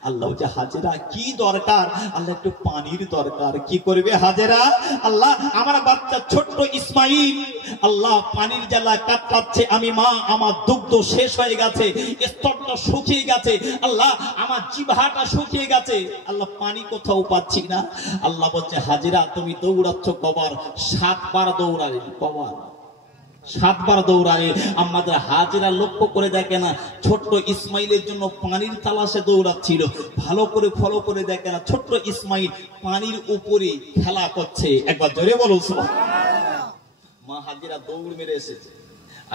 আল্লাহ বলছে, হাজেরা কি দরকার? আল্লাহ একটু পানির দরকার। কি করবে হাজেরা? আল্লাহ আমার বাচ্চা ছোট্ট ইসমাইল আল্লাহ পানির জ্বালা কাটাচ্ছে, আমি মা আমার দুগ্ধ শেষ হয়ে গেছে, স্তরটা শুকিয়ে গেছে, আল্লাহ আমার জিহ্বাটা শুকিয়ে গেছে, আল্লাহ পানি কোথাও পাচ্ছি না। আল্লাহ বলছে, হাজেরা তুমি দৌড়াচ্ছ কবার? 7 বার দৌড়ালে। কবার? 7 বার দৌড়ালে। আমাদের হাজেরা লক্ষ্য করে দেখে না, ছোট্ট ইসমাইলের জন্য পানির তালাশে দৌড়াচ্ছিল। ভালো করে ফলো করে দেখে না, ছোট্ট ইসমাইল পানির উপরে খেলা করছে। একবার জোরে বলো সুবহানাল্লাহ। মা হাজেরা দৌড় মেরে এসেছে,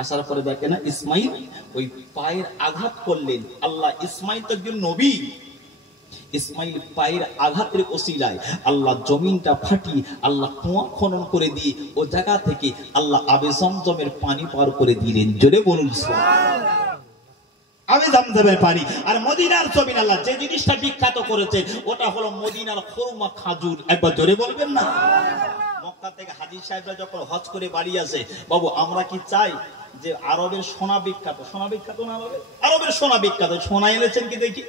আসার পরে দেখে না ইসমাইল ওই পায়ের আঘাত করলেন। আল্লাহ, ইসমাইল তো একজন নবী, ইসমাইল পায়ের আঘাতের ওসিলায় আল্লাহ জমিনটা ফাটি আল্লাহ কুয়া খনন করে দিয়ে ও জায়গা থেকে আল্লাহ আবে জমজমের পানি পার করে দিলেন। জোরে বলুন সুবহানাল্লাহ। আবে জমজমের পানি। আর মদিনার জমিন আল্লাহ যে জিনিসটা বিখ্যাত করেছে ওটা হলো মদিনার খুরমা খাজুর। একবার জোরে বলবেন না? মক্কা থেকে হাজী সাহেবরা যখন হজ করে বাড়ি আসে, বাবু আমরা কি চাই যে আরবের সোনা বিখ্যাত? সোনা বিখ্যাত না? আরবের সোনা বিখ্যাত। সোনা এনেছেন কি দেখি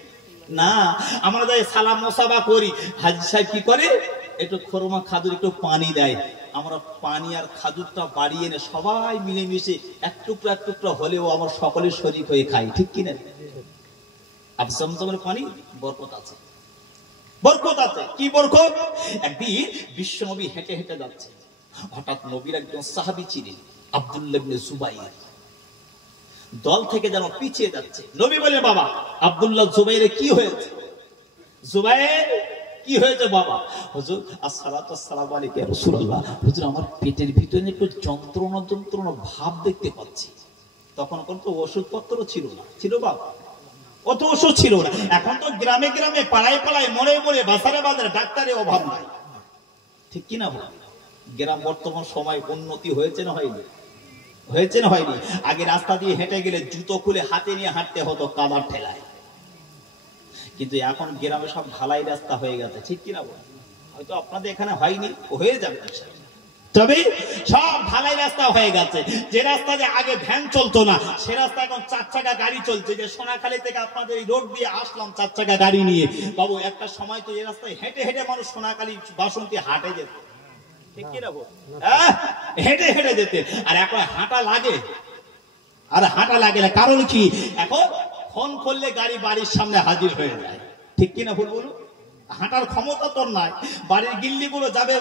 না? আমরা যাই সালাম মোসাফা করি, হাজী সাহেব কি করে? একটু খুরমা খাজুর, একটু পানি দেয়। আমরা পানি আর খাজুরটা বাড়িয়ে এনে সবাই মিলেমিশে এক টুকরা এক টুকরা হলেও আমার সকলের শরীক হয়ে খাই, ঠিক কিনা? আবে জমজমের পানি বরকত আছে, বরকত আছে। কি বরকত? একদিন বিশ্ব নবী হেঁটে হেঁটে যাচ্ছে, হঠাৎ নবীর একজন সাহাবী ছিলেন আব্দুল্লাহ ইবনে জুবাইর, দল থেকে যেন পিছিয়ে যাচ্ছে। নবী বলে, বাবা আব্দুল্লাহ জুবাইরে কি হয়েছে? জুবাইর কি হয়েছে বাবা? হুজুর আসসালাতু ওয়াসসালামু আলাইকা ইয়া রাসূলুল্লাহ, হুজুর আমার পেটের ভিতরে একটু যন্ত্রণা যন্ত্রণা ভাব দেখতে পাচ্ছি। তখন তো ওষুধপত্র ছিল না, ছিল বাবা? অত ওষুধ ছিল না। এখন তো গ্রামে গ্রামে পাড়ায় পাড়ায় মোড়ে মোড়ে বাজারে বাজারে ডাক্তারের অভাব নাই, ঠিক কিনা? গ্রাম বর্তমান সময় উন্নতি হয়েছে না হয়নি? হয়েছে না হয়নি? আগে রাস্তা দিয়ে হেঁটে গেলে জুতো খুলে হাতে নিয়ে হাঁটতে হতো কাদার ঠেলায়, কিন্তু এখন গ্রামে সব ঢালাই রাস্তা হয়ে গেছে, ঠিক কিনা বল? হয়তো আপনাদের এখানে হয়নি, হয়ে যাবে। তবে সব ঢালাই রাস্তা হয়ে গেছে। যে রাস্তা যে আগে ভ্যান চলতো না, সে রাস্তা এখন 4 চাকা গাড়ি চলছে। যে সোনাখালী থেকে আপনাদের এই রোড দিয়ে আসলাম 4 চাকা গাড়ি নিয়ে, বাবু একটা সময় তো এই রাস্তায় হেঁটে হেঁটে মানুষ সোনাখালী বাসন্তী হাটে যেত, ঠিক কি না বল? হেঁটে হেঁটে যেতে। আর এখন হাঁটা লাগে, আর হাঁটা লাগে না। কারণ কি? এখন ফোন করলে গাড়ি বাড়ির সামনে হাজির হয়ে যায়, ঠিক কিনা ভুল বলুন? হাঁটার ক্ষমতা তোর নাই। বাড়ির গিল্লি গুলো যাবে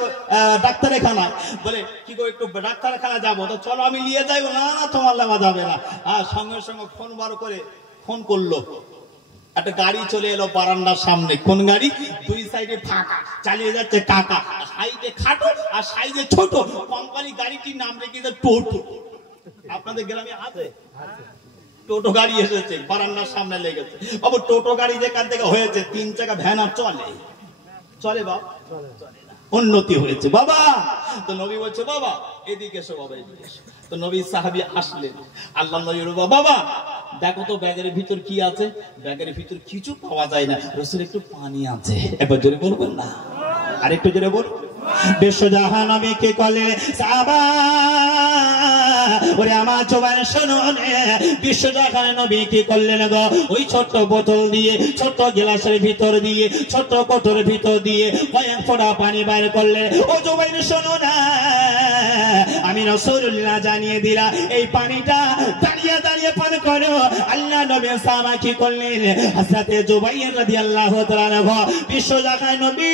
ডাক্তারখানায়, বলে কি গো একটু ডাক্তারখানা যাবো, তো চলো আমি নিয়ে যাইবো। না না, তোমার লাগা যাবে না। আর সঙ্গে সঙ্গে ফোন বার করে ফোন করলো, একটা গাড়ি চলে এলো বারান্দার সামনে। কোন গাড়ি? 2 সাইডে ফাঁকা, চালিয়ে যাচ্ছে কাকা। হাইটে খাটো আর সাইজে ছোট। কোম্পানি গাড়িটির নাম রেখেছে টোটো। আপনাদের গ্রামে আছে টোটো গাড়ি এসেছে, বারান্দার সামনে লেগেছে। বাবু টোটো গাড়ি যেখান থেকে হয়েছে 3 চাকা ভ্যান আর চলে? চলে বাবা, উন্নতি হয়েছে বাবা। তো নবী বলছে বাবা এদিকে এসো, বাবা এদিকে এসো। তো নবী সাহাবী আসলেন, আল্লাহ নবী বাবা দেখো তো ব্যাগের ভিতর কি আছে। ব্যাগের ভিতর কিছু পাওয়া যায় না। রাসূল একটু পানি আছে, একবার জোরে বলবেন না? আর একটু জোরে বল। বিশ্বজাহান নবীকে কলে সাহাবা, ওরে আমার জবান শুনুন, বিশ্বজাহান নবী কি করলেন গো? ওই ছোট্ট বোতল দিয়ে, ছোট্ট গ্লাসের ভিতর দিয়ে, ছোট্ট কোটোর ভিতর দিয়ে কয়েক ফোঁটা পানি বাইর করলেন। ও জবান শুনুন, আমি রাসূলুল্লাহ জানিয়ে দিলা এই পানিটা দাঁড়িয়ে দাঁড়িয়ে পান করো। আল্লাহ নবী সাহাবা কি করলেন? হযরতে জুবাইর রাদিয়াল্লাহু তাআলা আনহু বিশ্বজাহান নবী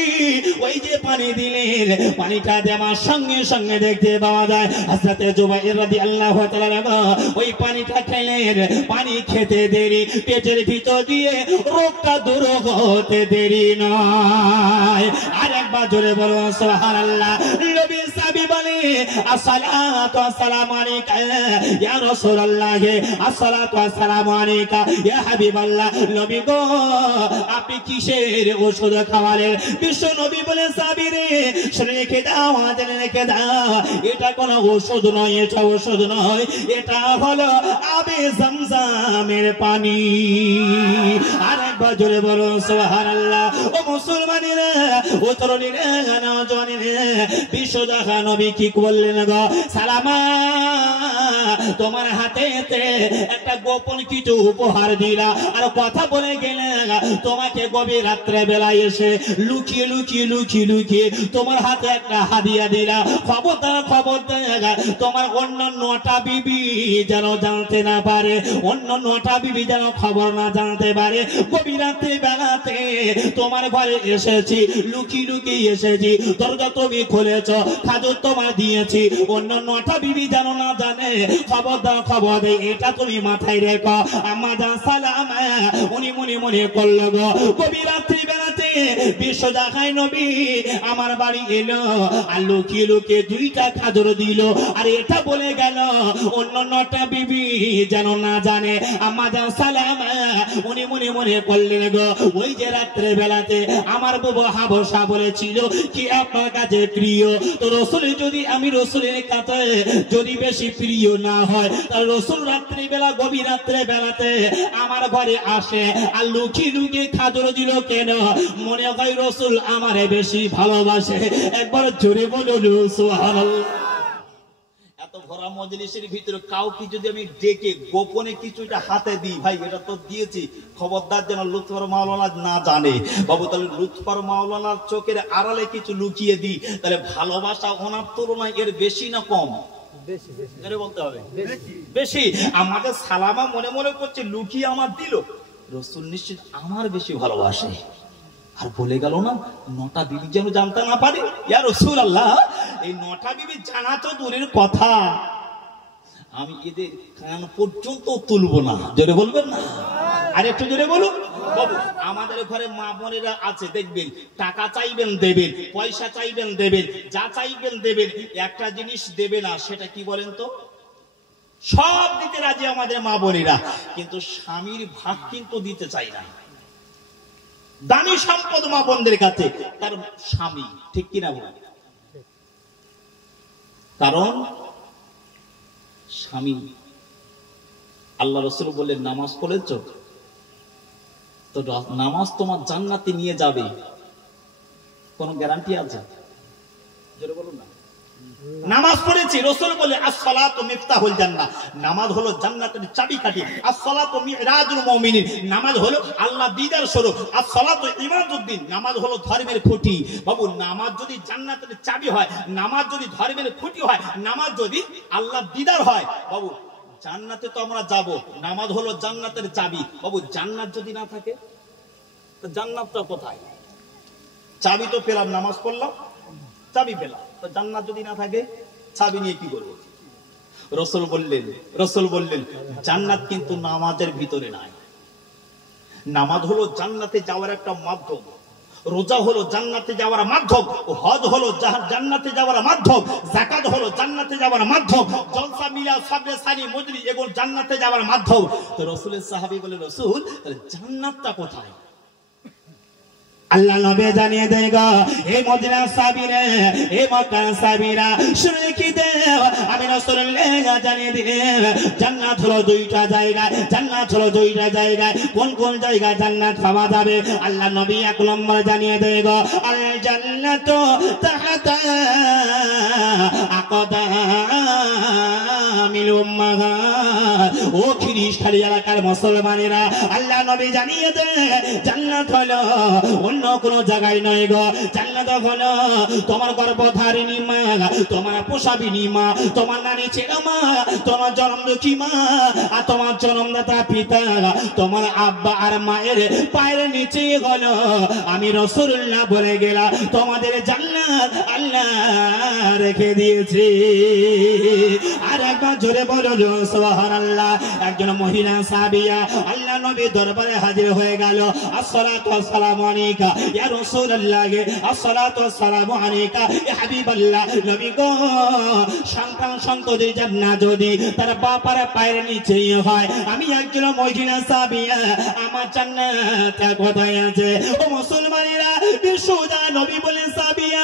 ওই যে পানি দিলেন, পানিটা দেওয়ার সঙ্গে সঙ্গে দেখতে পাওয়া যায় হযরতে জুবাইর রাদিয়াল্লাহু তাআলা আনহু ওই পানিটা খেলেন। পানি খেতে দেরি, পেটের ভিতর দিয়ে রোগটা দূর হতে দেরি নয়। আরেকবার জোরে বলুন সুবহানাল্লাহ। নবী সাহাবী বলে আসসালাতু ওয়াসসালামু আলাইকা ইয়া রাসূলুল্লাহ, আসসালাতু ওয়াসসালামু আলাইকা ইয়া হাবিবাল্লাহ। নবী গো আপনি কিসের ওষুধ খাওয়ালেন? বিশ্ব নবী বলে সাহাবী রে শুনে রেখে দাও, জেনে রেখে দাও, এটা কোনো ওষুধ নয়, এটা ওষুধ নয়, এটা হলো আবে জমজমের পানি। আরেকবার জোরে বলুন সুবহানাল্লাহ। ও মুসলমানেরা, ও তরুণীরা, নওজওয়ানেরা, বিশ্বজাহান নবী কি বললেন গো? সালামা তোমার হাতে একটা গোপন কিছু উপহার দিলা, আর কথা বলে গেলে তোমাকে গভীর রাত্রে বেলায় এসে লুকিয়ে লুকিয়ে লুকিয়ে লুকিয়ে তোমার হাতে একটা হাদিয়া দিলা। খবরদার খবরদার, তোমার অন্য 9টা বিবি যেন জানতে না পারে, অন্য 9টা বিবি যেন খবর না জানতে পারে। গভীর রাত্রে বেলাতে তোমার ঘরে এসেছি, লুকিয়ে লুকিয়ে এসেছি, দরজা তুমি খুলেছ, খাজর তোমার দিয়েছি, অন্য 9টা বিবি যেন না জানে। খবরদার খবর দে, এটা তুমি মাথায় রেখো। আম্মা জান সালামা উনি মনে মনে করল গো। গভীর রাত্রি বেলাতে বিশ্বজাহান নবী আমার বাড়ি এলো, আর লুকিয়ে লুকিয়ে 2টা খাজর দিল, আর এটা বলে গেল অন্য 9টা বিবি যেন না জানে। আম্মা জান সালামা উনি মনে মনে করলেন গো, ওই যে রাত্রে বেলাতে আমার বাবা হাবশা বলেছিল কি আপনার কাছে প্রিয়, তো রাসূল যদি আমি রাসূলের কাছে যদি বেশি প্রিয় না হয়, তাহলে রাসূল রাত্রি বেলা গভীর রাত্রে বেলাতে আমার ঘরে আসে আর লুকিয়ে লুকিয়ে খাজর দিল কেন? মনে হয় রাসূল আমারে বেশি ভালোবাসে। একবার জোরে বলুন সুবহানাল্লাহ। এত ভরা মজলিসের ভিতরে কাউকে যদি আমি ডেকে গোপনে কিছুটা হাতে দিই, ভাই এটা তো দিয়েছি, খবরদার যেন লুৎফর মাওলানা না জানে। বাবু তাহলে লুৎফর মাওলানার চোখের আড়ালে কিছু লুকিয়ে দিই, তাহলে ভালোবাসা ওনার তুলনায় এর বেশি না কম? বলতে হবে বেশি। আমাদের সালামা মনে মনে করছে লুকিয়ে আমার দিল, রাসূল নিশ্চিত আমার বেশি ভালোবাসে। আর বলে গেল না 9টা বিবি যেন জানতে না পারে। ইয়া রাসূলুল্লাহ, এই 9টা বিবি জানা তো দূরের কথা, আমি এদের কান পর্যন্ত তুলবো না। জোরে বলবেন না? আর একটু জোরে বলুন। বাবু আমাদের ঘরে মা বোনেরা আছে, দেখবেন টাকা চাইবেন দেবেন, পয়সা চাইবেন দেবেন, যা চাইবেন দেবেন, একটা জিনিস দেবে না, সেটা কি বলেন তো? সব দিতে রাজি আমাদের মা বোনেরা, কিন্তু স্বামীর ভাগ কিন্তু দিতে চাই না। দামি সম্পদ মা বোনদের কাছে তার স্বামী, ঠিক কিনা বলেন? কারণ স্বামী, আল্লাহ রাসূল বললেন নামাজ পড়েছো, তো নামাজ তোমার জান্নাতে নিয়ে যাবে, কোন গ্যারান্টি আছে? জোরে বলুন না। নামাজ পড়েছি, রাসূল বলে as-সালাতু মিফতাহুল জান্নাহ, নামাজ হলো জান্নাতের চাবিকাঠি। as-সালাতু মিরাজুল মুমিনিন, নামাজ হলো আল্লাহ দিদার স্বরূপ। as-সালাতু ইমাদুদ্দিন, নামাজ হলো ধর্মের খুঁটি। বাবু নামাজ যদি জান্নাতের চাবি হয়, নামাজ যদি ধর্মের খুঁটি হয়, নামাজ যদি আল্লাহ দিদার হয়, বাবু জান্নাতে তো আমরা যাব। নামাজ হলো জান্নাতের চাবি। বাবু জান্নাত যদি না থাকে তো জান্নাতটা কোথায়? চাবি তো পেলাম, নামাজ পড়লাম, চাবি পেলাম, তো জান্নাত যদি না থাকে চাবি নিয়ে কি করবো? রাসূল বললেন জান্নাত কিন্তু নামাজের ভিতরে নাই। নামাজ হলো জান্নাতে যাওয়ার একটা মাধ্যম, রোজা হলো জান্নাতে যাওয়ার মাধ্যম, হজ হলো জান্নাতে যাওয়ার মাধ্যম, যাকাত হলো জান্নাতে যাওয়ার মাধ্যম, জলসা মিলাদ সাবরে সানি মজরি এগুলো জান্নাতে যাওয়ার মাধ্যম। তো রাসূলের সাহাবী বলে রাসূল তাহলে জান্নাতটা কোথায়? আল্লাহ নবী জানিয়ে দেয় গো, এই মদিনার সাহাবীরা, এই মক্কার সাহাবীরা শুনে কি দেব, আমি রাসূলুল্লাহ জানিয়ে দিলাম জান্নাত হলো দুইটা জায়গায়, জান্নাত হলো দুইটা জায়গায়। কোন কোন জায়গায় জান্নাত পাওয়া যাবে? আল্লাহ নবী এক নম্বর জানিয়ে দেয় গো, আল জান্নাতু তাহতা আকদামিল উম্মাহাত। ও খ্রিস্টানি এলাকার মুসলমানেরা, আল্লাহ নবী জানিয়ে দেয় জান্নাত হলো অন্য কোন জায়গায় নয় গো। জান্নাত হলো তোমার গর্ভধারিণী মা, তোমার পোষাবিনী মা, তোমার নানি ছেলে মা, তোমার জন্মদুঃখী মা, আর তোমার জন্মদাতা পিতা, তোমার আব্বা আর মায়ের পায়ের নিচে হলো আমি রাসূলুল্লাহ বলে গেলাম তোমাদের জান্নাত আল্লাহ রেখে দিয়েছে। আর একবার জোরে বলো সুবহানাল্লাহ। একজন মহিলা সাহাবিয়া আল্লাহ নবীর দরবারে হাজির হয়ে গেল। আসসালাতু ওয়াসসালামু আলাইকা ইয়া রাসূলুল্লাহ, আসসালাতু ওয়াসসালামু আলাইকা ইয়া হাবিবাল্লাহ। নবী গো, সন্তান সন্ততি জান্নাত যদি তার বাবার পায়ের নিচে হয়, আমি একজন মহিলা সাহাবিয়া, আমার জান্নাত কোথায় আছে? ও মুসলমানেরা, বিশুদ্ধ নবী বলেন সাহাবিয়া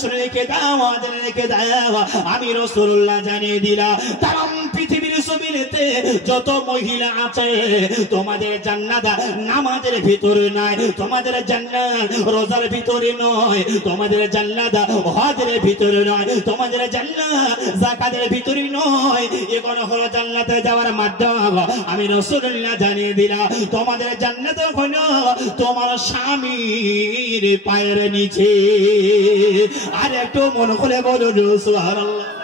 শুনে রেখে দাও, রেখে দাও, আমি রাসূলুল্লাহ জানিয়ে দিলাম তাম পৃথিবীর জমিনেতে যত মহিলা আছে তোমাদের জান্নাত নামাজের ভিতরে নাই, তোমাদের জান্নাত রোজার ভিতরে নয়, তোমাদের জান্নাত হজের ভিতরে নয়, তোমাদের জান্নাত যাকাতের ভিতরে নয়, এগুলো হলো জান্নাতে যাওয়ার মাধ্যম। আমি রাসূলুল্লাহ জানিয়ে দিলাম তোমাদের জান্নাত হলো তোমার স্বামীর পায়ের নিচে। আর একটু মন খুলে বলুন সুবহানাল্লাহ।